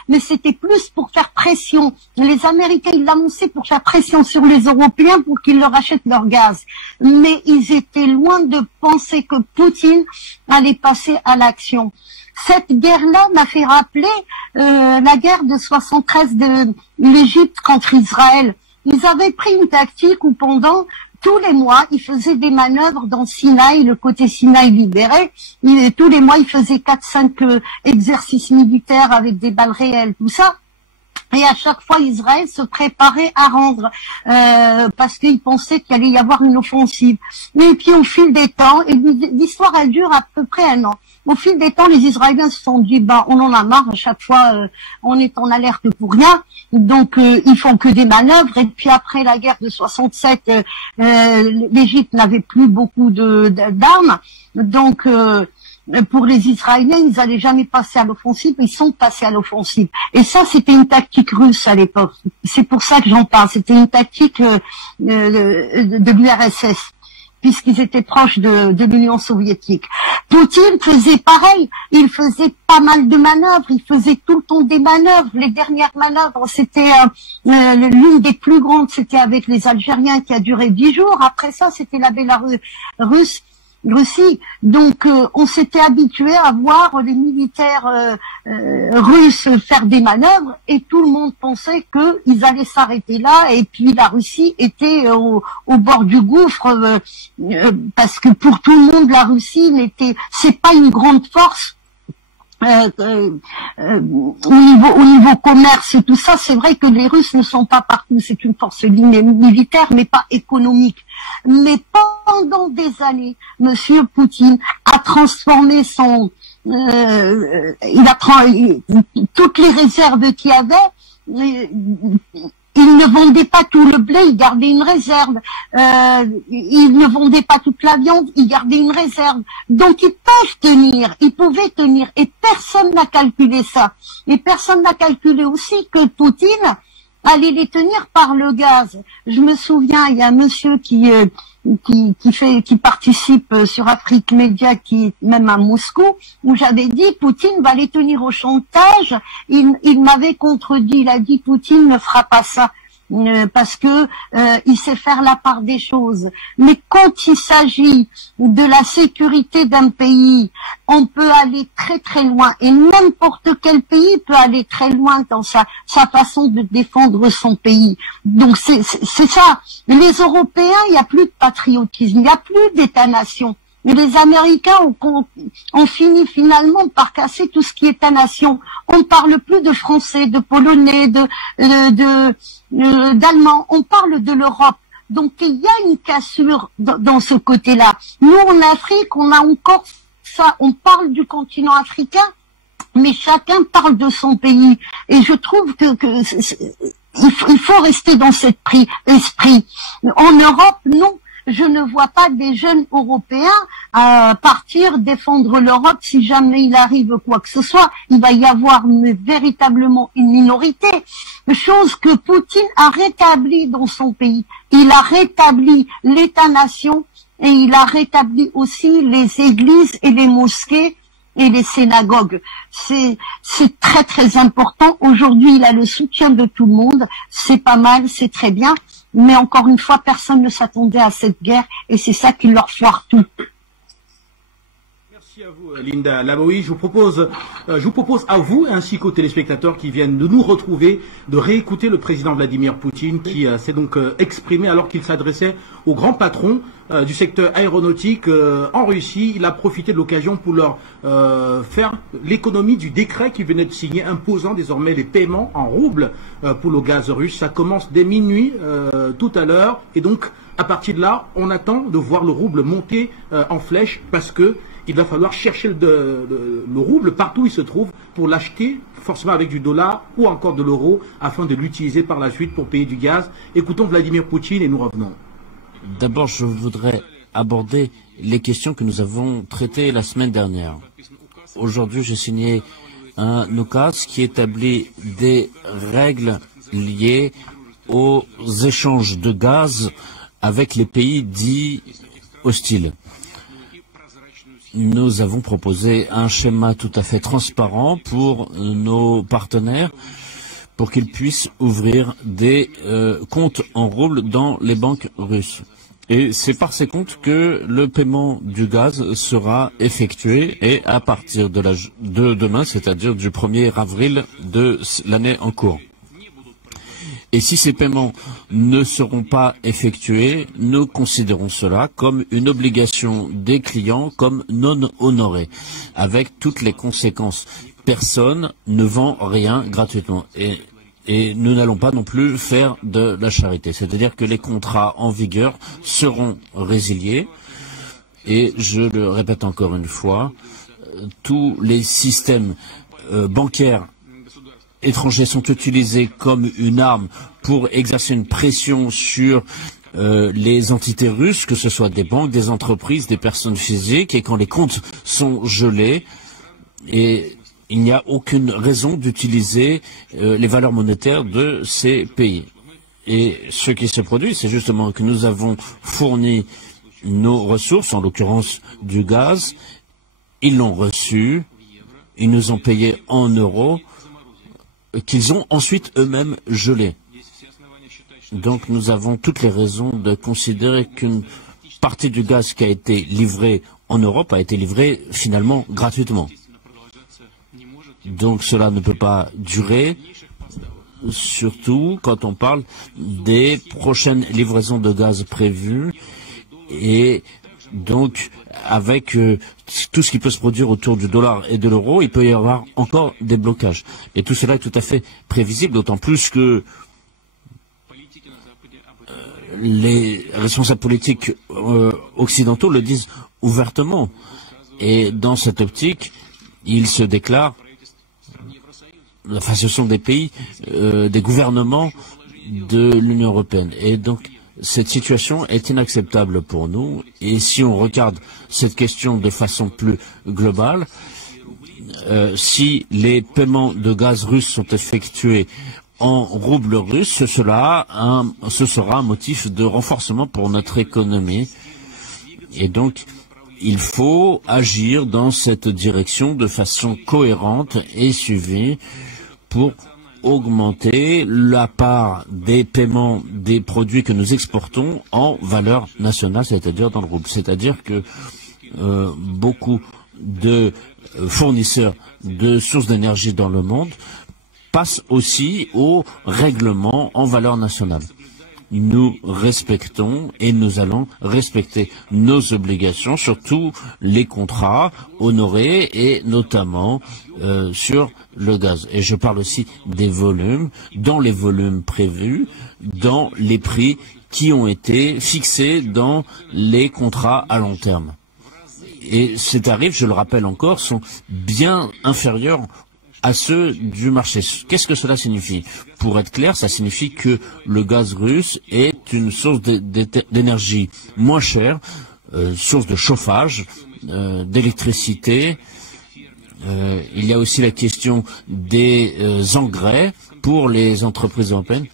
mais c'était plus pour faire pression. Les Américains, ils l'annonçaient pour faire pression sur les Européens pour qu'ils leur achètent leur gaz. Mais ils étaient loin de penser que Poutine allait passer à l'action. Cette guerre-là m'a fait rappeler la guerre de 73 de l'Égypte contre Israël. Ils avaient pris une tactique où pendant tous les mois, ils faisaient des manœuvres dans Sinaï, le côté Sinaï libéré. Tous les mois, ils faisaient 4-5 exercices militaires avec des balles réelles, tout ça. Et à chaque fois, Israël se préparait à rendre, parce qu'ils pensaient qu'il allait y avoir une offensive. Et puis, au fil des temps, et l'histoire, elle dure à peu près 1 an. Au fil des temps, les Israéliens se sont dit, on en a marre, à chaque fois, on est en alerte pour rien. Donc, ils font que des manœuvres. Et puis, après la guerre de 67, l'Égypte n'avait plus beaucoup d'armes. Donc, pour les Israéliens, ils n'allaient jamais passer à l'offensive, ils sont passés à l'offensive. Et ça, c'était une tactique russe à l'époque. C'est pour ça que j'en parle. C'était une tactique de l'URSS, puisqu'ils étaient proches de l'Union soviétique. Poutine faisait pareil. Il faisait pas mal de manœuvres. Il faisait tout le temps des manœuvres. Les dernières manœuvres, c'était l'une des plus grandes, c'était avec les Algériens qui a duré 10 jours. Après ça, c'était la Russie. Donc, on s'était habitué à voir les militaires russes faire des manœuvres et tout le monde pensait qu'ils allaient s'arrêter là. Et puis la Russie était au bord du gouffre parce que pour tout le monde, la Russie c'est pas une grande force. Au niveau commerce et tout ça, c'est vrai que les Russes ne sont pas partout. C'est une force militaire, mais pas économique. Mais pendant des années, Monsieur Poutine a transformé toutes les réserves qu'il y avait. Il ne vendait pas tout le blé, il gardait une réserve. Il ne vendait pas toute la viande, il gardait une réserve. Donc ils pouvaient tenir. Et personne n'a calculé ça. Et personne n'a calculé aussi que Poutine allait les tenir par le gaz. Je me souviens, il y a un monsieur qui participe sur Afrique Média, qui est même à Moscou, où j'avais dit Poutine va les tenir au chantage. Il m'avait contredit, il a dit Poutine ne fera pas ça. Parce que il sait faire la part des choses. Mais quand il s'agit de la sécurité d'un pays, on peut aller très très loin. Et n'importe quel pays peut aller très loin dans sa façon de défendre son pays. Donc c'est ça. Les Européens, il n'y a plus de patriotisme, il n'y a plus d'État-nation. Les Américains ont fini finalement par casser tout ce qui est à nation. On ne parle plus de Français, de Polonais, d'Allemands. On parle de l'Europe. Donc il y a une cassure dans ce côté-là. Nous, en Afrique, on a encore ça. On parle du continent africain, mais chacun parle de son pays. Et je trouve il faut rester dans cet esprit. En Europe, non. Je ne vois pas des jeunes Européens partir défendre l'Europe si jamais il arrive quoi que ce soit. Il va y avoir véritablement une minorité. Chose que Poutine a rétabli dans son pays. Il a rétabli l'État-nation et il a rétabli aussi les églises et les mosquées et les synagogues. C'est très très important. Aujourd'hui, il a le soutien de tout le monde. C'est pas mal, c'est très bien. Mais encore une fois, personne ne s'attendait à cette guerre et c'est ça qui leur foire tout. Merci à vous, Linda Laboui. Je vous propose à vous ainsi qu'aux téléspectateurs qui viennent de nous retrouver de réécouter le président Vladimir Poutine qui s'est donc exprimé alors qu'il s'adressait au grand patron du secteur aéronautique en Russie. Il a profité de l'occasion pour leur faire l'économie du décret qui venait de signer imposant désormais les paiements en roubles pour le gaz russe. Ça commence dès minuit tout à l'heure et donc à partir de là, on attend de voir le rouble monter en flèche parce que il va falloir chercher le rouble partout où il se trouve pour l'acheter forcément avec du dollar ou encore de l'euro afin de l'utiliser par la suite pour payer du gaz. Écoutons Vladimir Poutine et nous revenons. D'abord, je voudrais aborder les questions que nous avons traitées la semaine dernière. Aujourd'hui, j'ai signé un UKAS qui établit des règles liées aux échanges de gaz avec les pays dits hostiles. Nous avons proposé un schéma tout à fait transparent pour nos partenaires pour qu'ils puissent ouvrir des comptes en roubles dans les banques russes. Et c'est par ces comptes que le paiement du gaz sera effectué et à partir de demain, c'est-à-dire du 1er avril de l'année en cours. Et si ces paiements ne seront pas effectués, nous considérons cela comme une obligation des clients comme non honorée, avec toutes les conséquences. Personne ne vend rien gratuitement. Et nous n'allons pas non plus faire de la charité. C'est-à-dire que les contrats en vigueur seront résiliés. Et je le répète encore une fois, tous les systèmes bancaires étrangers sont utilisés comme une arme pour exercer une pression sur les entités russes, que ce soit des banques, des entreprises, des personnes physiques, et quand les comptes sont gelés, et il n'y a aucune raison d'utiliser les valeurs monétaires de ces pays. Et ce qui se produit, c'est justement que nous avons fourni nos ressources, en l'occurrence du gaz, ils l'ont reçu, ils nous ont payé en euros, qu'ils ont ensuite eux-mêmes gelé. Donc nous avons toutes les raisons de considérer qu'une partie du gaz qui a été livré en Europe a été livrée finalement gratuitement. Donc cela ne peut pas durer, surtout quand on parle des prochaines livraisons de gaz prévues et donc avec tout ce qui peut se produire autour du dollar et de l'euro, il peut y avoir encore des blocages. Et tout cela est tout à fait prévisible, d'autant plus que les responsables politiques occidentaux le disent ouvertement. Et dans cette optique, ils se déclarent, enfin ce sont des pays, des gouvernements de l'Union européenne. Et donc cette situation est inacceptable pour nous. Et si on regarde cette question de façon plus globale, si les paiements de gaz russes sont effectués en roubles russes, ce sera un motif de renforcement pour notre économie. Et donc, il faut agir dans cette direction de façon cohérente et suivie pour augmenter la part des paiements des produits que nous exportons en valeur nationale, c'est-à-dire dans le rouble. C'est-à-dire que beaucoup de fournisseurs de sources d'énergie dans le monde passent aussi au règlement en valeur nationale. nous respectons et nous allons respecter nos obligations sur tous les contrats honorés et notamment sur le gaz. Et je parle aussi des volumes, dans les volumes prévus, dans les prix qui ont été fixés dans les contrats à long terme. Et ces tarifs, je le rappelle encore, sont bien inférieurs à ceux du marché. Qu'est-ce que cela signifie? Pour être clair, ça signifie que le gaz russe est une source d'énergie moins chère, source de chauffage, d'électricité. Il y a aussi la question des engrais pour les entreprises européennes.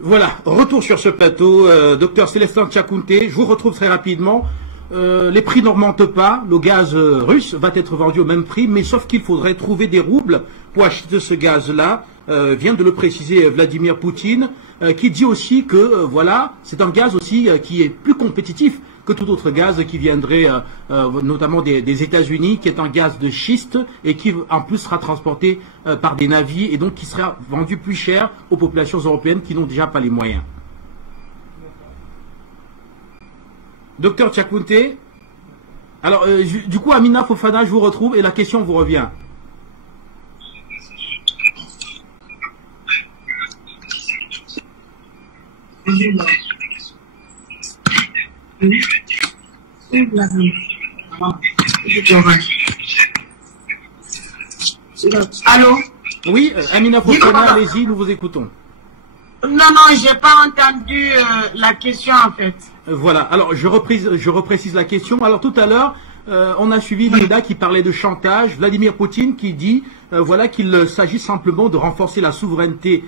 Voilà, retour sur ce plateau. Docteur Célestin Tchakounté, je vous retrouve très rapidement. Les prix n'augmentent pas, le gaz russe va être vendu au même prix, mais sauf qu'il faudrait trouver des roubles pour acheter ce gaz-là, vient de le préciser Vladimir Poutine, qui dit aussi que voilà, c'est un gaz aussi qui est plus compétitif que tout autre gaz qui viendrait notamment des États-Unis, qui est un gaz de schiste et qui en plus sera transporté par des navires et donc qui sera vendu plus cher aux populations européennes qui n'ont déjà pas les moyens. Docteur Tchakounté, alors du coup Amina Fofana, je vous retrouve et la question vous revient. Allô? Oui, Amina Fofana, allez-y, nous vous écoutons. Non, j'ai pas entendu la question en fait. Voilà, alors je reprécise la question. Alors tout à l'heure, on a suivi Linda qui parlait de chantage, Vladimir Poutine qui dit voilà qu'il s'agit simplement de renforcer la souveraineté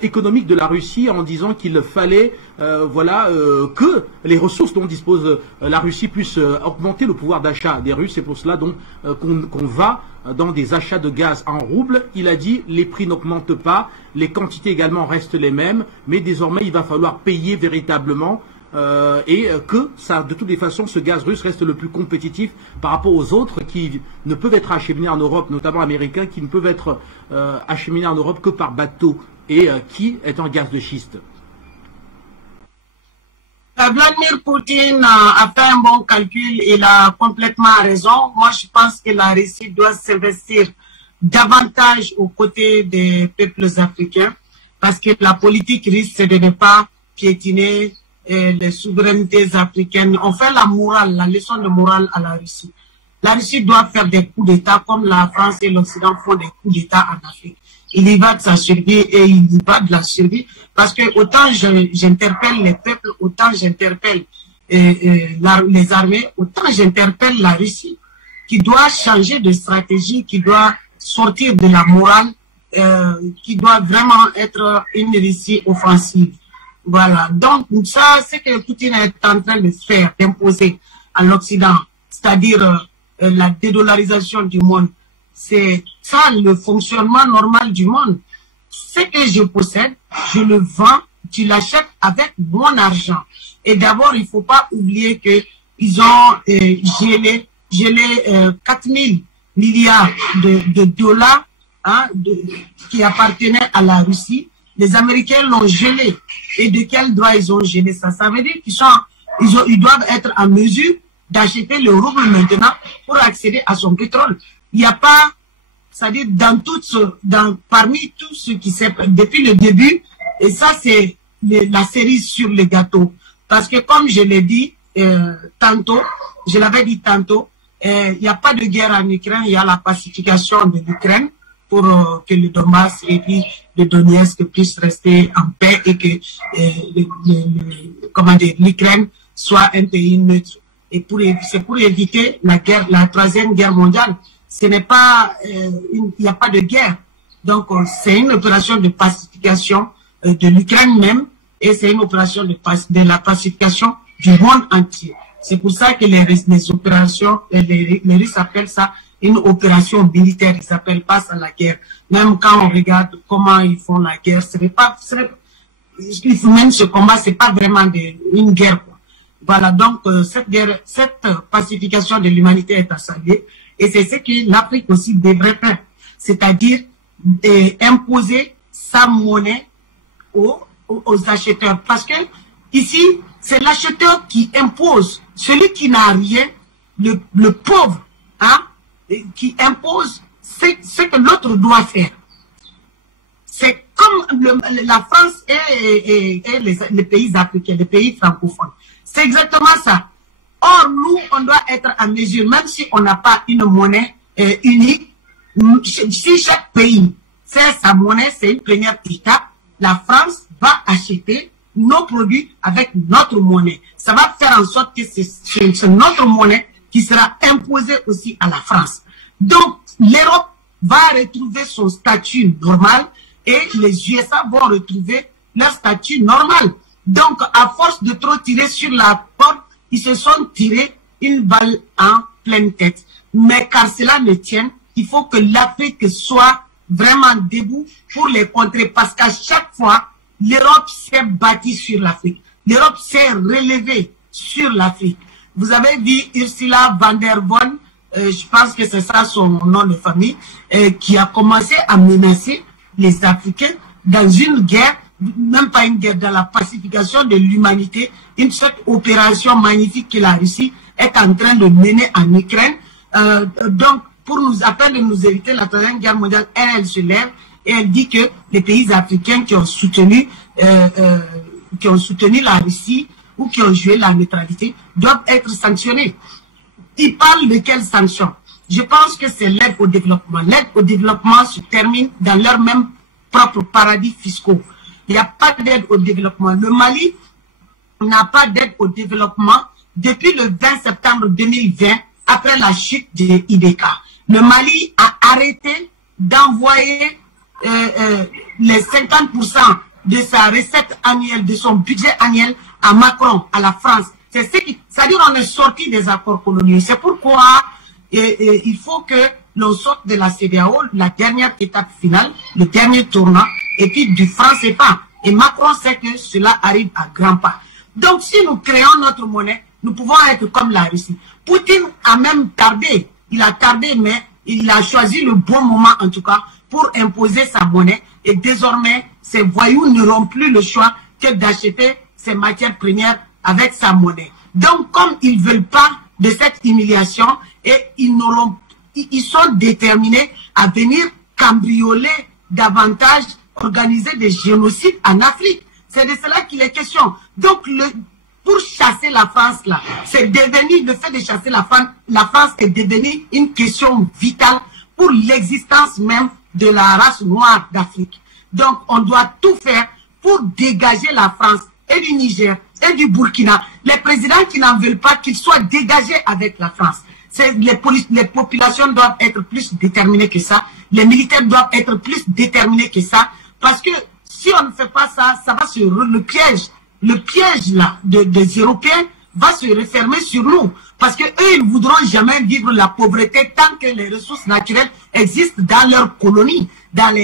économique de la Russie en disant qu'il fallait que les ressources dont dispose la Russie puissent augmenter le pouvoir d'achat des Russes. C'est pour cela donc qu'on va dans des achats de gaz en roubles. Il a dit les prix n'augmentent pas, les quantités également restent les mêmes, mais désormais il va falloir payer véritablement et que ça, de toutes les façons, ce gaz russe reste le plus compétitif par rapport aux autres qui ne peuvent être acheminés en Europe, notamment américains, qui ne peuvent être acheminés en Europe que par bateau et qui est un gaz de schiste. Vladimir Poutine a fait un bon calcul, il a complètement raison. Moi, je pense que la Russie doit s'investir davantage aux côtés des peuples africains parce que la politique russe, c'est de ne pas piétiner les souverainetés africaines. On fait la leçon de morale à la Russie. La Russie doit faire des coups d'État comme la France et l'Occident font des coups d'État en Afrique. Il y va de sa survie et il y va de la survie parce que autant j'interpelle les peuples, autant j'interpelle les armées, autant j'interpelle la Russie qui doit changer de stratégie, qui doit sortir de la morale, qui doit vraiment être une Russie offensive. Voilà, donc ça, c'est que Poutine est en train de faire, d'imposer à l'Occident, c'est-à-dire la dédollarisation du monde. C'est ça le fonctionnement normal du monde. Ce que je possède, je le vends, tu l'achètes avec mon argent. Et d'abord, il ne faut pas oublier qu'ils ont gelé 4000 milliards de dollars qui appartenaient à la Russie. Les Américains l'ont gelé. Et de quel droit ils ont gelé ça? Ça veut dire qu'ils doivent être en mesure d'acheter le rouble maintenant pour accéder à son pétrole. Il n'y a pas, c'est-à-dire parmi tout ce qui s'est depuis le début, et ça c'est la cerise sur le gâteau. Parce que comme je l'ai dit tantôt, je l'avais dit tantôt, il n'y a pas de guerre en Ukraine, il y a la pacification de l'Ukraine pour que le Donbass et puis le Donetsk puissent rester en paix et que l'Ukraine soit un pays neutre. Et c'est pour éviter la guerre, la troisième guerre mondiale. Ce n'est pas, il n'y a pas de guerre. Donc c'est une opération de pacification de l'Ukraine même et c'est une opération de la pacification du monde entier. C'est pour ça que les opérations, les Russes appellent ça une opération militaire, ils s'appellent pas ça la guerre. Même quand on regarde comment ils font la guerre, même ce combat, c'est pas vraiment une guerre, quoi. Voilà, donc cette pacification de l'humanité est à saluer, et c'est ce que l'Afrique aussi devrait faire, c'est-à-dire imposer sa monnaie aux aux acheteurs. Parce que ici, c'est l'acheteur qui impose. Celui qui n'a rien, le pauvre, hein, qui impose ce que l'autre doit faire. C'est comme la France et les pays africains, les pays francophones. C'est exactement ça. Or, nous, on doit être à mesure, même si on n'a pas une monnaie unique. Si chaque pays fait sa monnaie, c'est une première étape. La France va acheter nos produits avec notre monnaie. Ça va faire en sorte que c'est notre monnaie qui sera imposée aussi à la France. Donc, l'Europe va retrouver son statut normal et les USA vont retrouver leur statut normal. Donc, à force de trop tirer sur la porte, ils se sont tirés une balle en pleine tête. Mais car cela ne tienne, il faut que l'Afrique soit vraiment debout pour les contrer. Parce qu'à chaque fois, l'Europe s'est bâtie sur l'Afrique. L'Europe s'est relevée sur l'Afrique. Vous avez vu Ursula von der Leyen, je pense que c'est ça son nom de famille, qui a commencé à menacer les Africains dans une guerre, même pas une guerre, dans la pacification de l'humanité, cette opération magnifique que la Russie est en train de mener en Ukraine. Donc, afin de nous éviter la Troisième Guerre mondiale, elle se lève et elle dit que les pays africains qui ont soutenu la Russie ou qui ont joué la neutralité doivent être sanctionnés. Ils parlent de quelles sanctions? Je pense que c'est l'aide au développement. L'aide au développement se termine dans leurs mêmes propres paradis fiscaux. Il n'y a pas d'aide au développement. Le Mali n'a pas d'aide au développement depuis le 20 septembre 2020, après la chute de IDK. Le Mali a arrêté d'envoyer les 50% de sa recette annuelle, de son budget annuel à Macron, à la France. C'est-à-dire on est sorti des accords coloniaux. C'est pourquoi il faut que l'on sorte de la CEDEAO, la dernière étape finale, le dernier tournant, et puis du franc CFA. Et Macron sait que cela arrive à grands pas. Donc si nous créons notre monnaie, nous pouvons être comme la Russie. Poutine a même tardé. Il a tardé, mais il a choisi le bon moment en tout cas pour imposer sa monnaie. Et désormais, ces voyous n'auront plus le choix que d'acheter ces matières premières avec sa monnaie. Donc, comme ils ne veulent pas de cette humiliation, et ils sont déterminés à venir cambrioler davantage, organiser des génocides en Afrique. C'est de cela qu'il est question. Donc, pour chasser la France, là, c'est devenu, le fait de chasser la France est devenu une question vitale pour l'existence même de la race noire d'Afrique. Donc, on doit tout faire pour dégager la France et du Niger et du Burkina. Les présidents qui n'en veulent pas qu'ils soient dégagés avec la France. Les populations doivent être plus déterminées que ça. Les militaires doivent être plus déterminés que ça. Parce que si on ne fait pas ça, ça va le piège là des Européens va se refermer sur nous. Parce que eux, ils ne voudront jamais vivre la pauvreté tant que les ressources naturelles existent dans leurs colonies, dans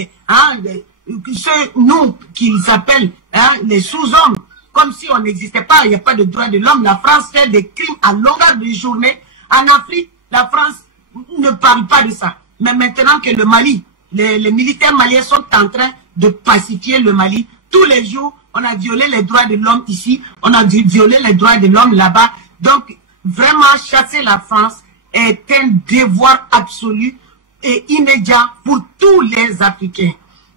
nous qu'ils appellent les sous-hommes, comme si on n'existait pas, il n'y a pas de droits de l'homme. La France fait des crimes à longueur de journée. En Afrique, la France ne parle pas de ça. Mais maintenant que le Mali, les militaires maliens sont en train de pacifier le Mali, tous les jours, on a violé les droits de l'homme ici, on a violé les droits de l'homme là-bas. Donc, vraiment, chasser la France est un devoir absolu et immédiat pour tous les Africains.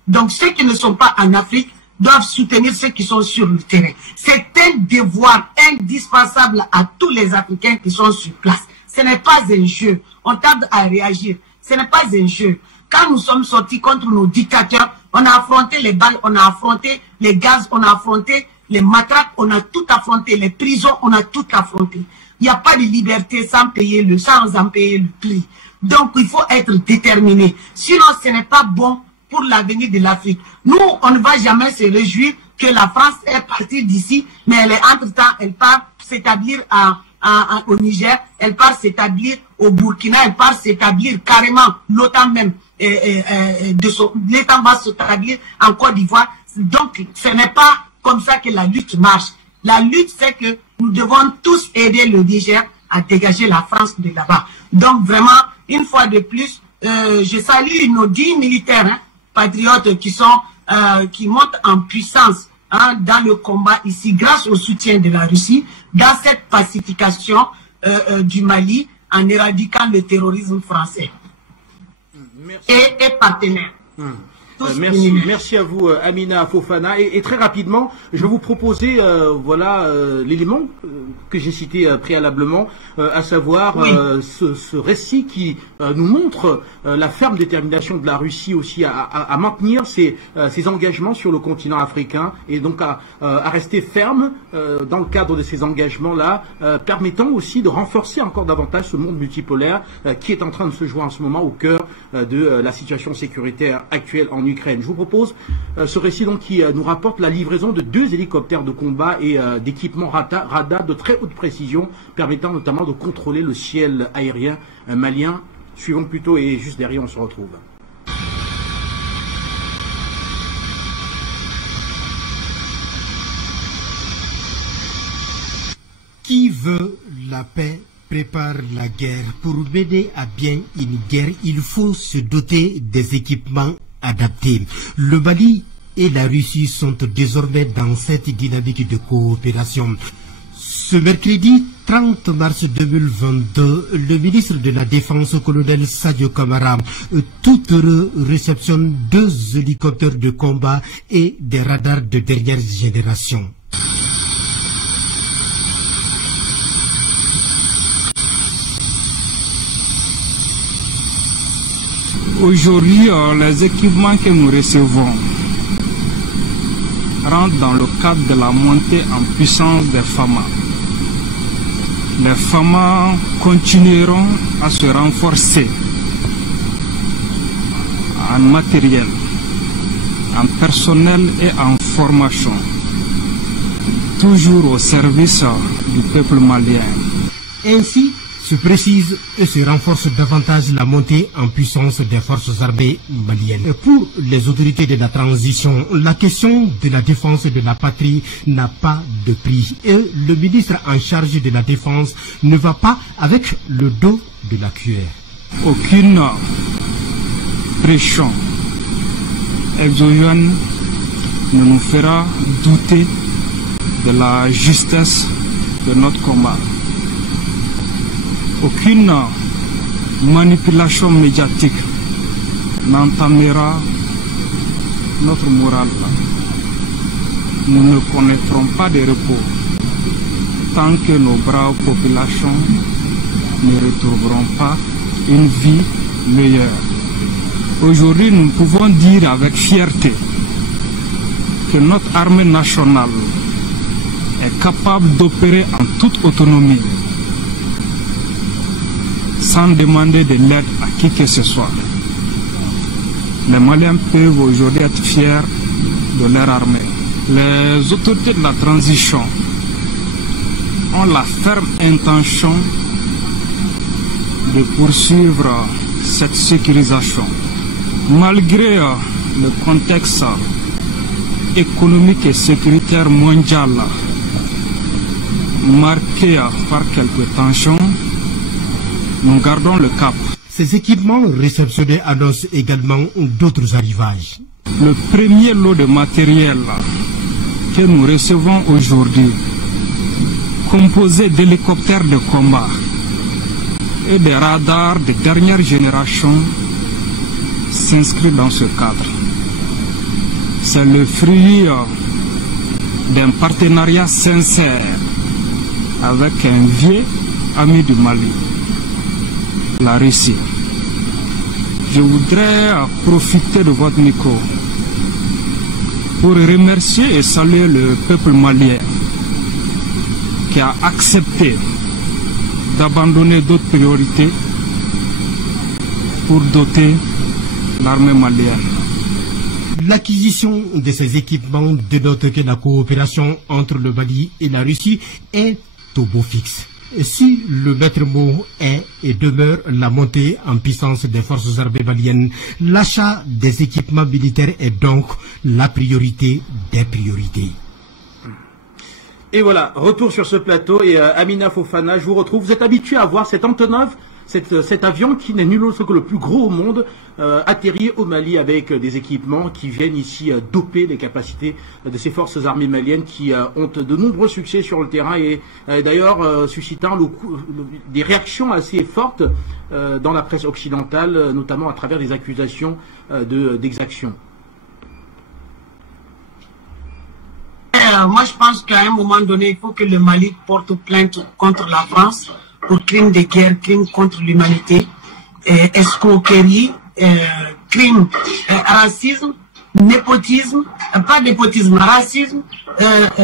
Donc, ceux qui ne sont pas en Afrique doivent soutenir ceux qui sont sur le terrain. C'est un devoir indispensable à tous les Africains qui sont sur place. Ce n'est pas un jeu. On tarde à réagir. Ce n'est pas un jeu. Quand nous sommes sortis contre nos dictateurs, on a affronté les balles, on a affronté les gaz, on a affronté les matraques, on a tout affronté, les prisons, on a tout affronté. Il n'y a pas de liberté sans en payer le prix. Donc, il faut être déterminé. Sinon, ce n'est pas bon pour l'avenir de l'Afrique. Nous, on ne va jamais se réjouir que la France est partie d'ici, mais entre-temps, elle part s'établir au Niger, elle part s'établir au Burkina, elle part s'établir carrément, l'OTAN même, l'État va s'établir en Côte d'Ivoire. Donc, ce n'est pas comme ça que la lutte marche. La lutte, c'est que nous devons tous aider le Niger à dégager la France de là-bas. Donc, vraiment, une fois de plus, je salue nos 10 militaires, patriotes qui montent en puissance dans le combat ici, grâce au soutien de la Russie, dans cette pacification du Mali, en éradiquant le français et partenaires. Merci à vous, Amina Fofana. Et très rapidement, je vais vous proposer l'élément que j'ai cité préalablement, à savoir ce récit qui nous montre la ferme détermination de la Russie aussi à maintenir ses engagements sur le continent africain et donc à rester ferme dans le cadre de ces engagements-là, permettant aussi de renforcer encore davantage ce monde multipolaire qui est en train de se jouer en ce moment au cœur de la situation sécuritaire actuelle en Ukraine. Je vous propose ce récit donc qui nous rapporte la livraison de 2 hélicoptères de combat et d'équipements radar de très haute précision, permettant notamment de contrôler le ciel aérien malien. Suivons plutôt et juste derrière on se retrouve. Qui veut la paix prépare la guerre. Pour mener à bien une guerre, il faut se doter des équipements adaptés. Le Mali et la Russie sont désormais dans cette dynamique de coopération. Ce mercredi 30 mars 2022, le ministre de la Défense, colonel Sadio Kamara, tout heureux réceptionne 2 hélicoptères de combat et des radars de dernière génération. Aujourd'hui, les équipements que nous recevons rentrent dans le cadre de la montée en puissance des FAMA. Les FAMA continueront à se renforcer en matériel, en personnel et en formation, toujours au service du peuple malien. Ainsi se précise et se renforce davantage la montée en puissance des forces armées maliennes. Pour les autorités de la transition, la question de la défense de la patrie n'a pas de prix. Et le ministre en charge de la défense ne va pas avec le dos de la cuillère. Aucune pression exogène ne nous fera douter de la justesse de notre combat. Aucune manipulation médiatique n'entamera notre morale. Nous ne connaîtrons pas de repos tant que nos braves populations ne retrouveront pas une vie meilleure. Aujourd'hui, nous pouvons dire avec fierté que notre armée nationale est capable d'opérer en toute autonomie, sans demander de l'aide à qui que ce soit. Les Maliens peuvent aujourd'hui être fiers de leur armée. Les autorités de la transition ont la ferme intention de poursuivre cette sécurisation. Malgré le contexte économique et sécuritaire mondial marqué par quelques tensions, nous gardons le cap. Ces équipements réceptionnés annoncent également d'autres arrivages. Le premier lot de matériel que nous recevons aujourd'hui, composé d'hélicoptères de combat et de radars de dernière génération, s'inscrit dans ce cadre. C'est le fruit d'un partenariat sincère avec un vieux ami du Mali, la Russie. Je voudrais profiter de votre micro pour remercier et saluer le peuple malien qui a accepté d'abandonner d'autres priorités pour doter l'armée malienne. L'acquisition de ces équipements dénote que la coopération entre le Mali et la Russie est au beau fixe. Si le maître mot est et demeure la montée en puissance des forces armées maliennes, l'achat des équipements militaires est donc la priorité des priorités. Et voilà, retour sur ce plateau et Amina Fofana, je vous retrouve. Vous êtes habitué à voir cet Antonov cet avion qui n'est nul autre que le plus gros au monde atterrit au Mali avec des équipements qui viennent ici doper les capacités de ces forces armées maliennes qui ont de nombreux succès sur le terrain et d'ailleurs suscitant des réactions assez fortes dans la presse occidentale, notamment à travers des accusations d'exaction. Moi, je pense qu'à un moment donné, il faut que le Mali porte plainte contre la France pour crimes de guerre, crimes contre l'humanité, escroquerie, crimes, racisme, népotisme, pas népotisme, racisme,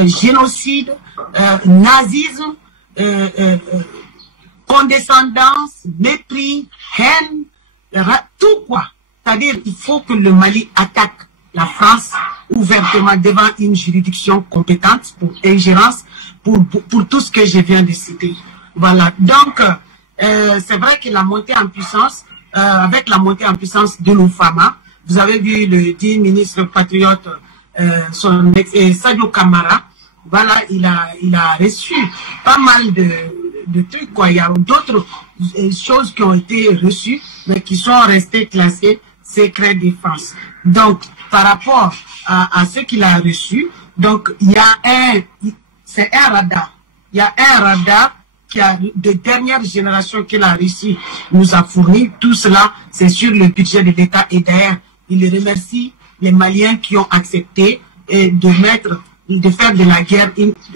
génocide, nazisme, condescendance, mépris, haine, tout quoi. C'est-à-dire qu'il faut que le Mali attaque la France ouvertement devant une juridiction compétente pour ingérence, pour tout ce que je viens de citer. Voilà. Donc, c'est vrai que la montée en puissance, avec la montée en puissance de l'OFAMA, vous avez vu le dit ministre patriote, Sadio Kamara, voilà, il a reçu pas mal de trucs, quoi. Il y a d'autres choses qui ont été reçues, mais qui sont restées classées secret défense. Donc, par rapport à ce qu'il a reçu, donc il y a c'est un radar. Il y a un radar qui a de dernière génération que la Russie nous a fourni. Tout cela, c'est sur le budget de l'État. Et d'ailleurs, il remercie les Maliens qui ont accepté de faire de la guerre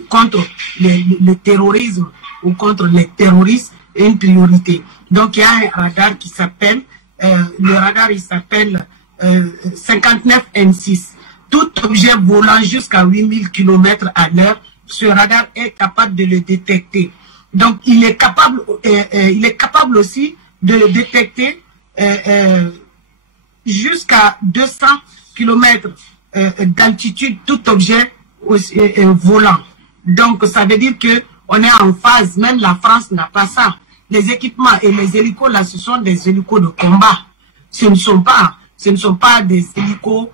contre le terrorisme ou contre les terroristes une priorité. Donc il y a un radar qui s'appelle, le radar il s'appelle 59N6. Tout objet volant jusqu'à 8000 km à l'heure, ce radar est capable de le détecter. Donc il est capable aussi de le détecter jusqu'à 200 km d'altitude, tout objet volant. Donc ça veut dire que on est en phase, même la France n'a pas ça. Les équipements et les hélicos là, ce sont des hélicos de combat. Ce ne sont pas des hélicos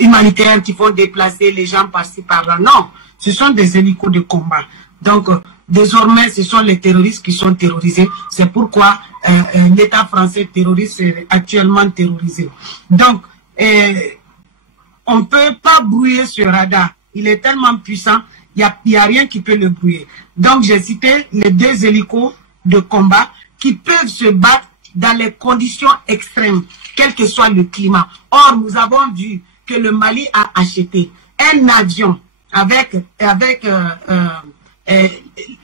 humanitaires qui font déplacer les gens par-ci par-là. Non, ce sont des hélicos de combat. Donc, désormais, ce sont les terroristes qui sont terrorisés. C'est pourquoi l'État français terroriste est actuellement terrorisé. Donc, on ne peut pas brouiller ce radar. Il est tellement puissant, il n'y a rien qui peut le brouiller. Donc, j'ai cité les deux hélicos de combat qui peuvent se battre dans les conditions extrêmes, quel que soit le climat. Or, nous avons vu que le Mali a acheté un avion avec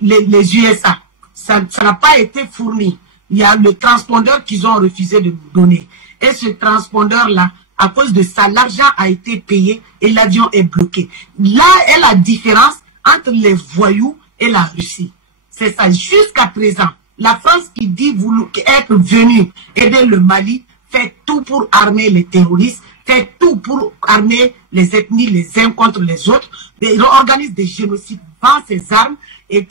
les USA. Ça n'a pas été fourni. Il y a le transpondeur qu'ils ont refusé de nous donner. Et ce transpondeur-là, à cause de ça, l'argent a été payé et l'avion est bloqué. Là est la différence entre les voyous et la Russie. C'est ça. Jusqu'à présent, la France qui dit être venue aider le Mali fait tout pour armer les terroristes, fait tout pour armer les ethnies les uns contre les autres. Il organise des génocides, vend ses armes et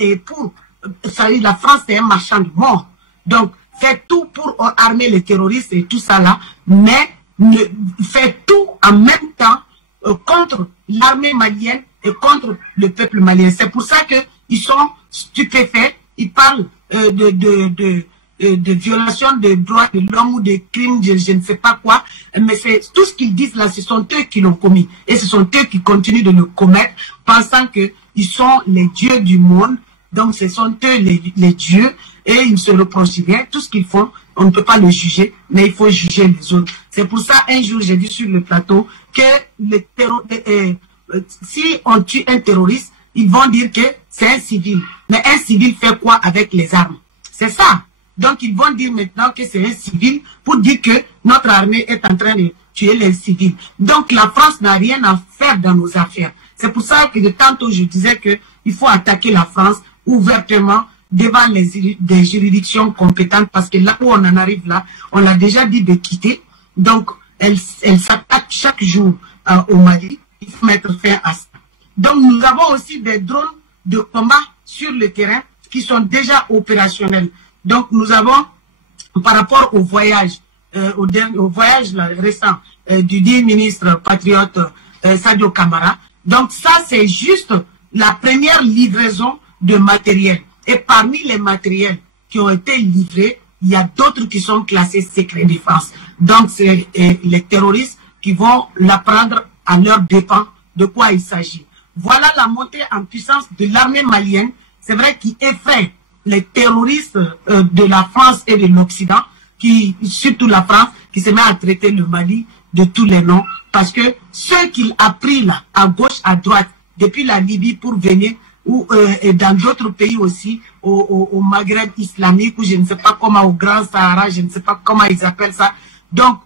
la France est un marchand de mort. Donc, fait tout pour armer les terroristes et tout ça là, mais fait tout en même temps contre l'armée malienne et contre le peuple malien. C'est pour ça qu'ils sont stupéfaits. Ils parlent de violation des droits de l'homme ou de crimes, je ne sais pas quoi, mais c'est tout ce qu'ils disent là, ce sont eux qui l'ont commis. Et ce sont eux qui continuent de le commettre, pensant qu'ils sont les dieux du monde. Donc ce sont eux les dieux, et ils se reprochent bien. Tout ce qu'ils font, on ne peut pas le juger, mais il faut juger les autres. C'est pour ça, un jour, j'ai dit sur le plateau que si on tue un terroriste, ils vont dire que c'est un civil. Mais un civil fait quoi avec les armes? C'est ça. Donc ils vont dire maintenant que c'est un civil pour dire que notre armée est en train de tuer les civils. Donc la France n'a rien à faire dans nos affaires. C'est pour ça que de tantôt je disais qu'il faut attaquer la France ouvertement devant des juridictions compétentes, parce que là où on en arrive là, on l'a déjà dit de quitter. Donc elle s'attaque chaque jour au Mali. Il faut mettre fin à ça. Donc nous avons aussi des drones de combat sur le terrain qui sont déjà opérationnels. Donc nous avons, par rapport au voyage, au voyage là, récent du dit ministre patriote Sadio Kamara, donc ça c'est juste la première livraison de matériel. Et parmi les matériels qui ont été livrés, il y a d'autres qui sont classés secret défense. Donc, c'est les terroristes qui vont l'apprendre à leur dépens de quoi il s'agit. Voilà la montée en puissance de l'armée malienne. C'est vrai qui effraie les terroristes de la France et de l'Occident, surtout la France, qui se met à traiter le Mali de tous les noms, parce que ceux qu'il a pris là, à gauche, à droite, depuis la Libye pour venir, et dans d'autres pays aussi, au Maghreb islamique, ou je ne sais pas comment, au Grand Sahara, je ne sais pas comment ils appellent ça. Donc,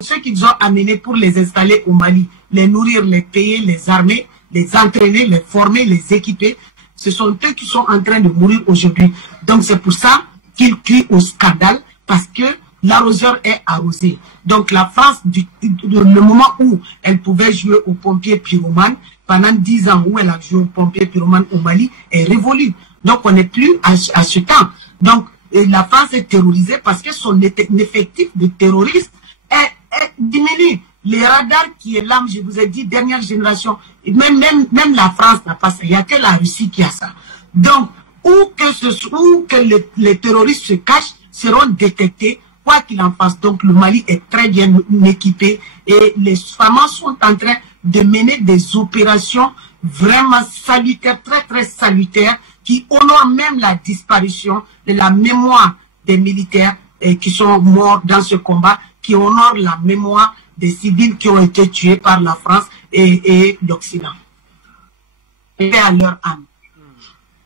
ceux qu'ils ont amenés pour les installer au Mali, les nourrir, les payer, les armer, les entraîner, les former, les équiper, ce sont eux qui sont en train de mourir aujourd'hui. Donc, c'est pour ça qu'ils crient au scandale, parce que l'arroseur est arrosé. Donc, la France, le moment où elle pouvait jouer aux pompiers pyromanes, pendant 10 ans où elle a joué aux pompiers pyromanes au Mali, est révolue. Donc, on n'est plus à ce temps. Donc, la France est terrorisée parce que son effectif de terroristes est diminué. Les radars qui est là, je vous ai dit, dernière génération, même la France n'a pas ça. Il n'y a que la Russie qui a ça. Donc, où que les terroristes se cachent, seront détectés, quoi qu'il en fasse. Donc, le Mali est très bien équipé et les FAMA sont en train de mener des opérations vraiment salutaires, très très salutaires, qui honorent même la disparition de la mémoire des militaires qui sont morts dans ce combat, qui honorent la mémoire des civils qui ont été tués par la France et l'Occident. Et à leur âme.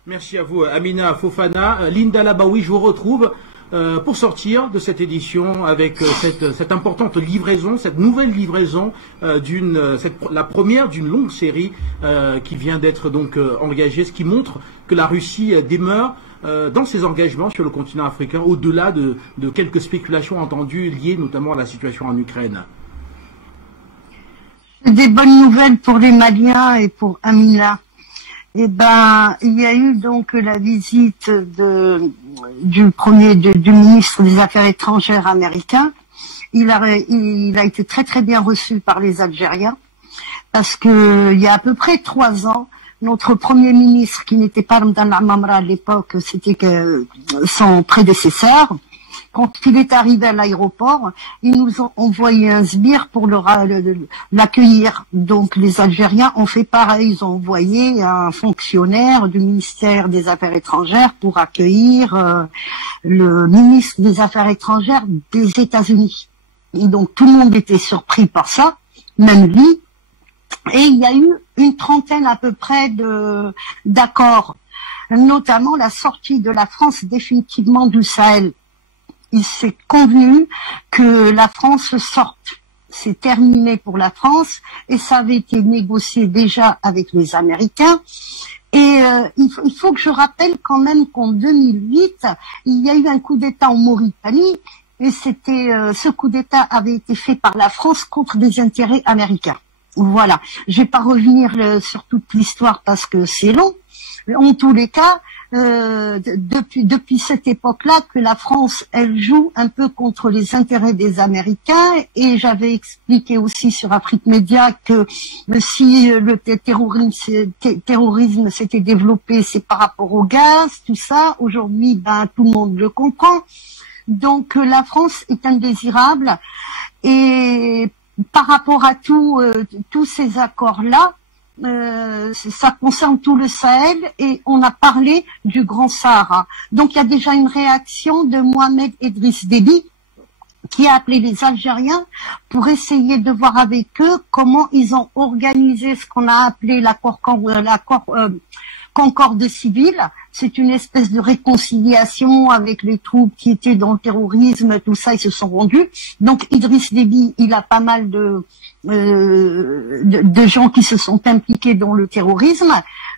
Merci à vous, Amina Fofana. Linda Labaoui, je vous retrouve pour sortir de cette édition avec cette importante livraison, cette nouvelle livraison, la première d'une longue série qui vient d'être donc engagée, ce qui montre que la Russie demeure dans ses engagements sur le continent africain, au-delà de quelques spéculations entendues liées notamment à la situation en Ukraine. Des bonnes nouvelles pour les Maliens et pour Amina. Eh ben, il y a eu donc la visite du ministre des Affaires étrangères américain. Il a été très très bien reçu par les Algériens parce que il y a à peu près 3 ans, notre premier ministre, qui n'était pas dans la Mamra à l'époque, c'était son prédécesseur. Quand il est arrivé à l'aéroport, ils nous ont envoyé un sbire pour l'accueillir. Donc les Algériens ont fait pareil, ils ont envoyé un fonctionnaire du ministère des Affaires étrangères pour accueillir le ministre des Affaires étrangères des États-Unis. Et donc tout le monde était surpris par ça, même lui. Et il y a eu une trentaine à peu près d'accords, notamment la sortie de la France définitivement du Sahel. Il s'est convenu que la France sorte. C'est terminé pour la France et ça avait été négocié déjà avec les Américains. Et il faut que je rappelle quand même qu'en 2008, il y a eu un coup d'État en Mauritanie et ce coup d'État avait été fait par la France contre des intérêts américains. Voilà. Je vais pas revenir sur toute l'histoire parce que c'est long. En tous les cas, depuis cette époque-là, que la France, elle joue un peu contre les intérêts des Américains, et j'avais expliqué aussi sur Afrique Média que si le terrorisme s'était développé, c'est par rapport au gaz, tout ça. Aujourd'hui, tout le monde le comprend. Donc la France est indésirable, et par rapport à tous ces accords-là, ça concerne tout le Sahel et on a parlé du Grand Sahara. Donc il y a déjà une réaction de Mohamed Idriss Déby qui a appelé les Algériens pour essayer de voir avec eux comment ils ont organisé ce qu'on a appelé l'accord Concorde civile. C'est une espèce de réconciliation avec les troupes qui étaient dans le terrorisme, tout ça, ils se sont rendus. Donc Idriss Déby, il a pas mal de gens qui se sont impliqués dans le terrorisme.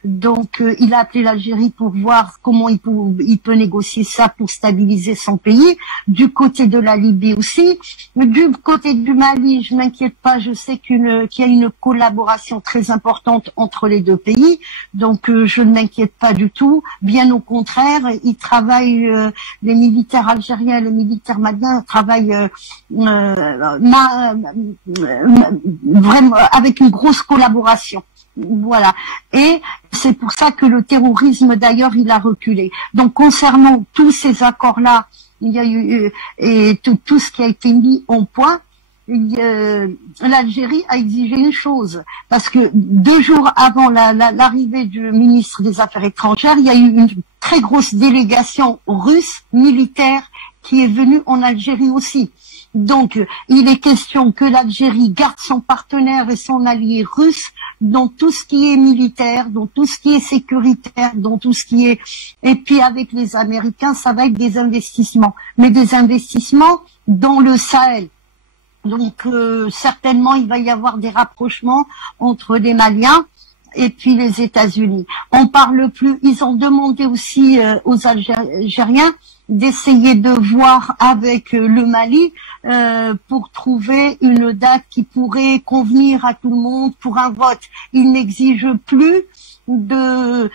Donc il a appelé l'Algérie pour voir comment il peut négocier ça pour stabiliser son pays. Du côté de la Libye aussi. Du côté du Mali, je m'inquiète pas, je sais qu'il y a une collaboration très importante entre les deux pays. Donc je ne m'inquiète pas du tout. Bien au contraire, ils travaillent, les militaires algériens et les militaires maliens travaillent vraiment avec une grosse collaboration. Voilà. Et c'est pour ça que le terrorisme, d'ailleurs, il a reculé. Donc, concernant tous ces accords-là, il y a eu et tout ce qui a été mis en point. L'Algérie a exigé une chose, parce que 2 jours avant l'arrivée du ministre des Affaires étrangères, il y a eu une très grosse délégation russe militaire qui est venue en Algérie aussi. Donc, il est question que l'Algérie garde son partenaire et son allié russe dans tout ce qui est militaire, dans tout ce qui est sécuritaire, dans tout ce qui est... Et puis avec les Américains, ça va être des investissements. Mais des investissements dans le Sahel. Donc, certainement, il va y avoir des rapprochements entre les Maliens et puis les États-Unis. On parle plus... Ils ont demandé aussi aux Algériens d'essayer de voir avec le Mali pour trouver une date qui pourrait convenir à tout le monde pour un vote. Ils n'exigent plus une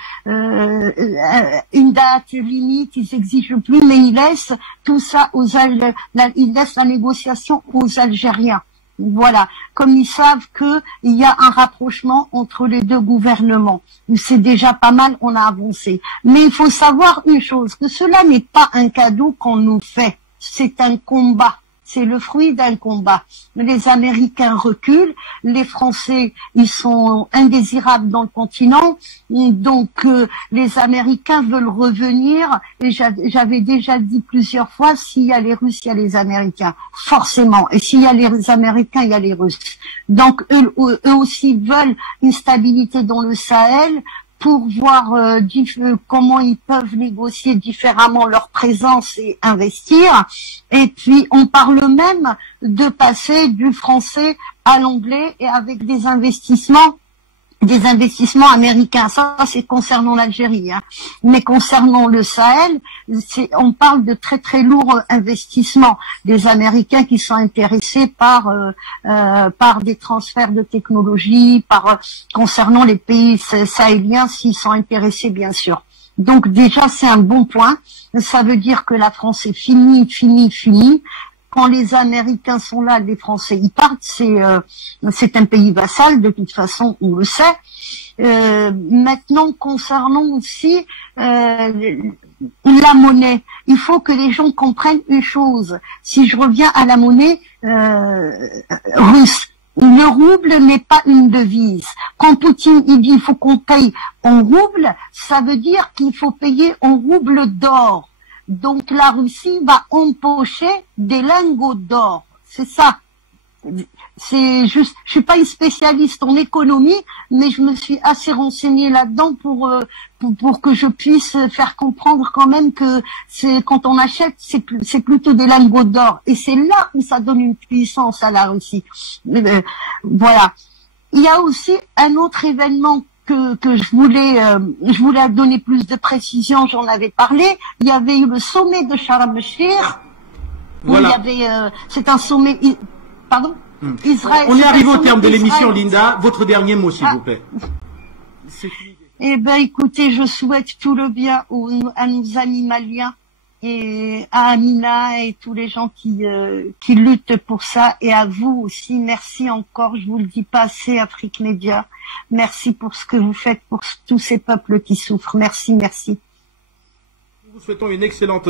date limite, ils exigent plus, mais ils laissent tout ça ils laissent la négociation aux Algériens. Voilà, comme ils savent qu'il y a un rapprochement entre les 2 gouvernements. C'est déjà pas mal, on a avancé. Mais il faut savoir une chose, que cela n'est pas un cadeau qu'on nous fait, c'est un combat. C'est le fruit d'un combat. Les Américains reculent, les Français, ils sont indésirables dans le continent, donc les Américains veulent revenir, et j'avais déjà dit plusieurs fois, s'il y a les Russes, il y a les Américains, forcément, et s'il y a les Américains, il y a les Russes. Donc eux aussi veulent une stabilité dans le Sahel, pour voir comment ils peuvent négocier différemment leur présence et investir. Et puis, on parle même de passer du français à l'anglais et avec des investissements américains. Ça, c'est concernant l'Algérie. Hein. Mais concernant le Sahel, on parle de très très lourds investissements. Des Américains qui sont intéressés par des transferts de technologie, concernant les pays sahéliens, s'ils sont intéressés, bien sûr. Donc déjà, c'est un bon point. Ça veut dire que la France est finie. Quand les Américains sont là, les Français y partent. C'est un pays vassal, de toute façon, on le sait. Maintenant, concernant aussi la monnaie, il faut que les gens comprennent une chose. Si je reviens à la monnaie russe, le rouble n'est pas une devise. Quand Poutine il dit il faut qu'on paye en rouble, ça veut dire qu'il faut payer en rouble d'or. Donc la Russie va empocher des lingots d'or. C'est ça. C'est juste, je suis pas une spécialiste en économie, mais je me suis assez renseignée là-dedans pour que je puisse faire comprendre quand même que quand on achète, c'est plutôt des lingots d'or. Et c'est là où ça donne une puissance à la Russie. Voilà. Il y a aussi un autre événement que je voulais donner plus de précision, j'en avais parlé. Il y avait eu le sommet de Sharm el-Sheikh. Voilà. C'est un sommet, pardon? Israël. On est arrivé au terme de l'émission, Linda. Votre dernier mot, s'il vous plaît. Eh ben, écoutez, je souhaite tout le bien à nos amis maliens et à Amina et tous les gens qui luttent pour ça, et à vous aussi. Merci encore, je vous le dis pas assez, Afrique Média. Merci pour ce que vous faites pour tous ces peuples qui souffrent. Merci, merci. Nous vous souhaitons une excellente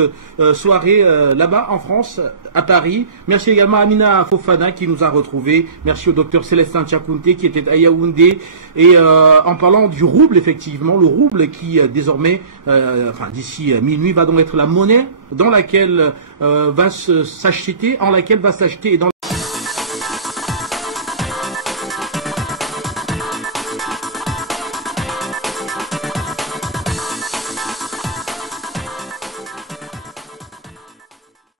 soirée là-bas en France, à Paris. Merci également à Amina Fofana qui nous a retrouvés. Merci au docteur Célestin Tchakounté qui était à Yaoundé. Et en parlant du rouble, effectivement, le rouble qui désormais, d'ici minuit, va donc être la monnaie dans laquelle va s'acheter, en laquelle va s'acheter et dans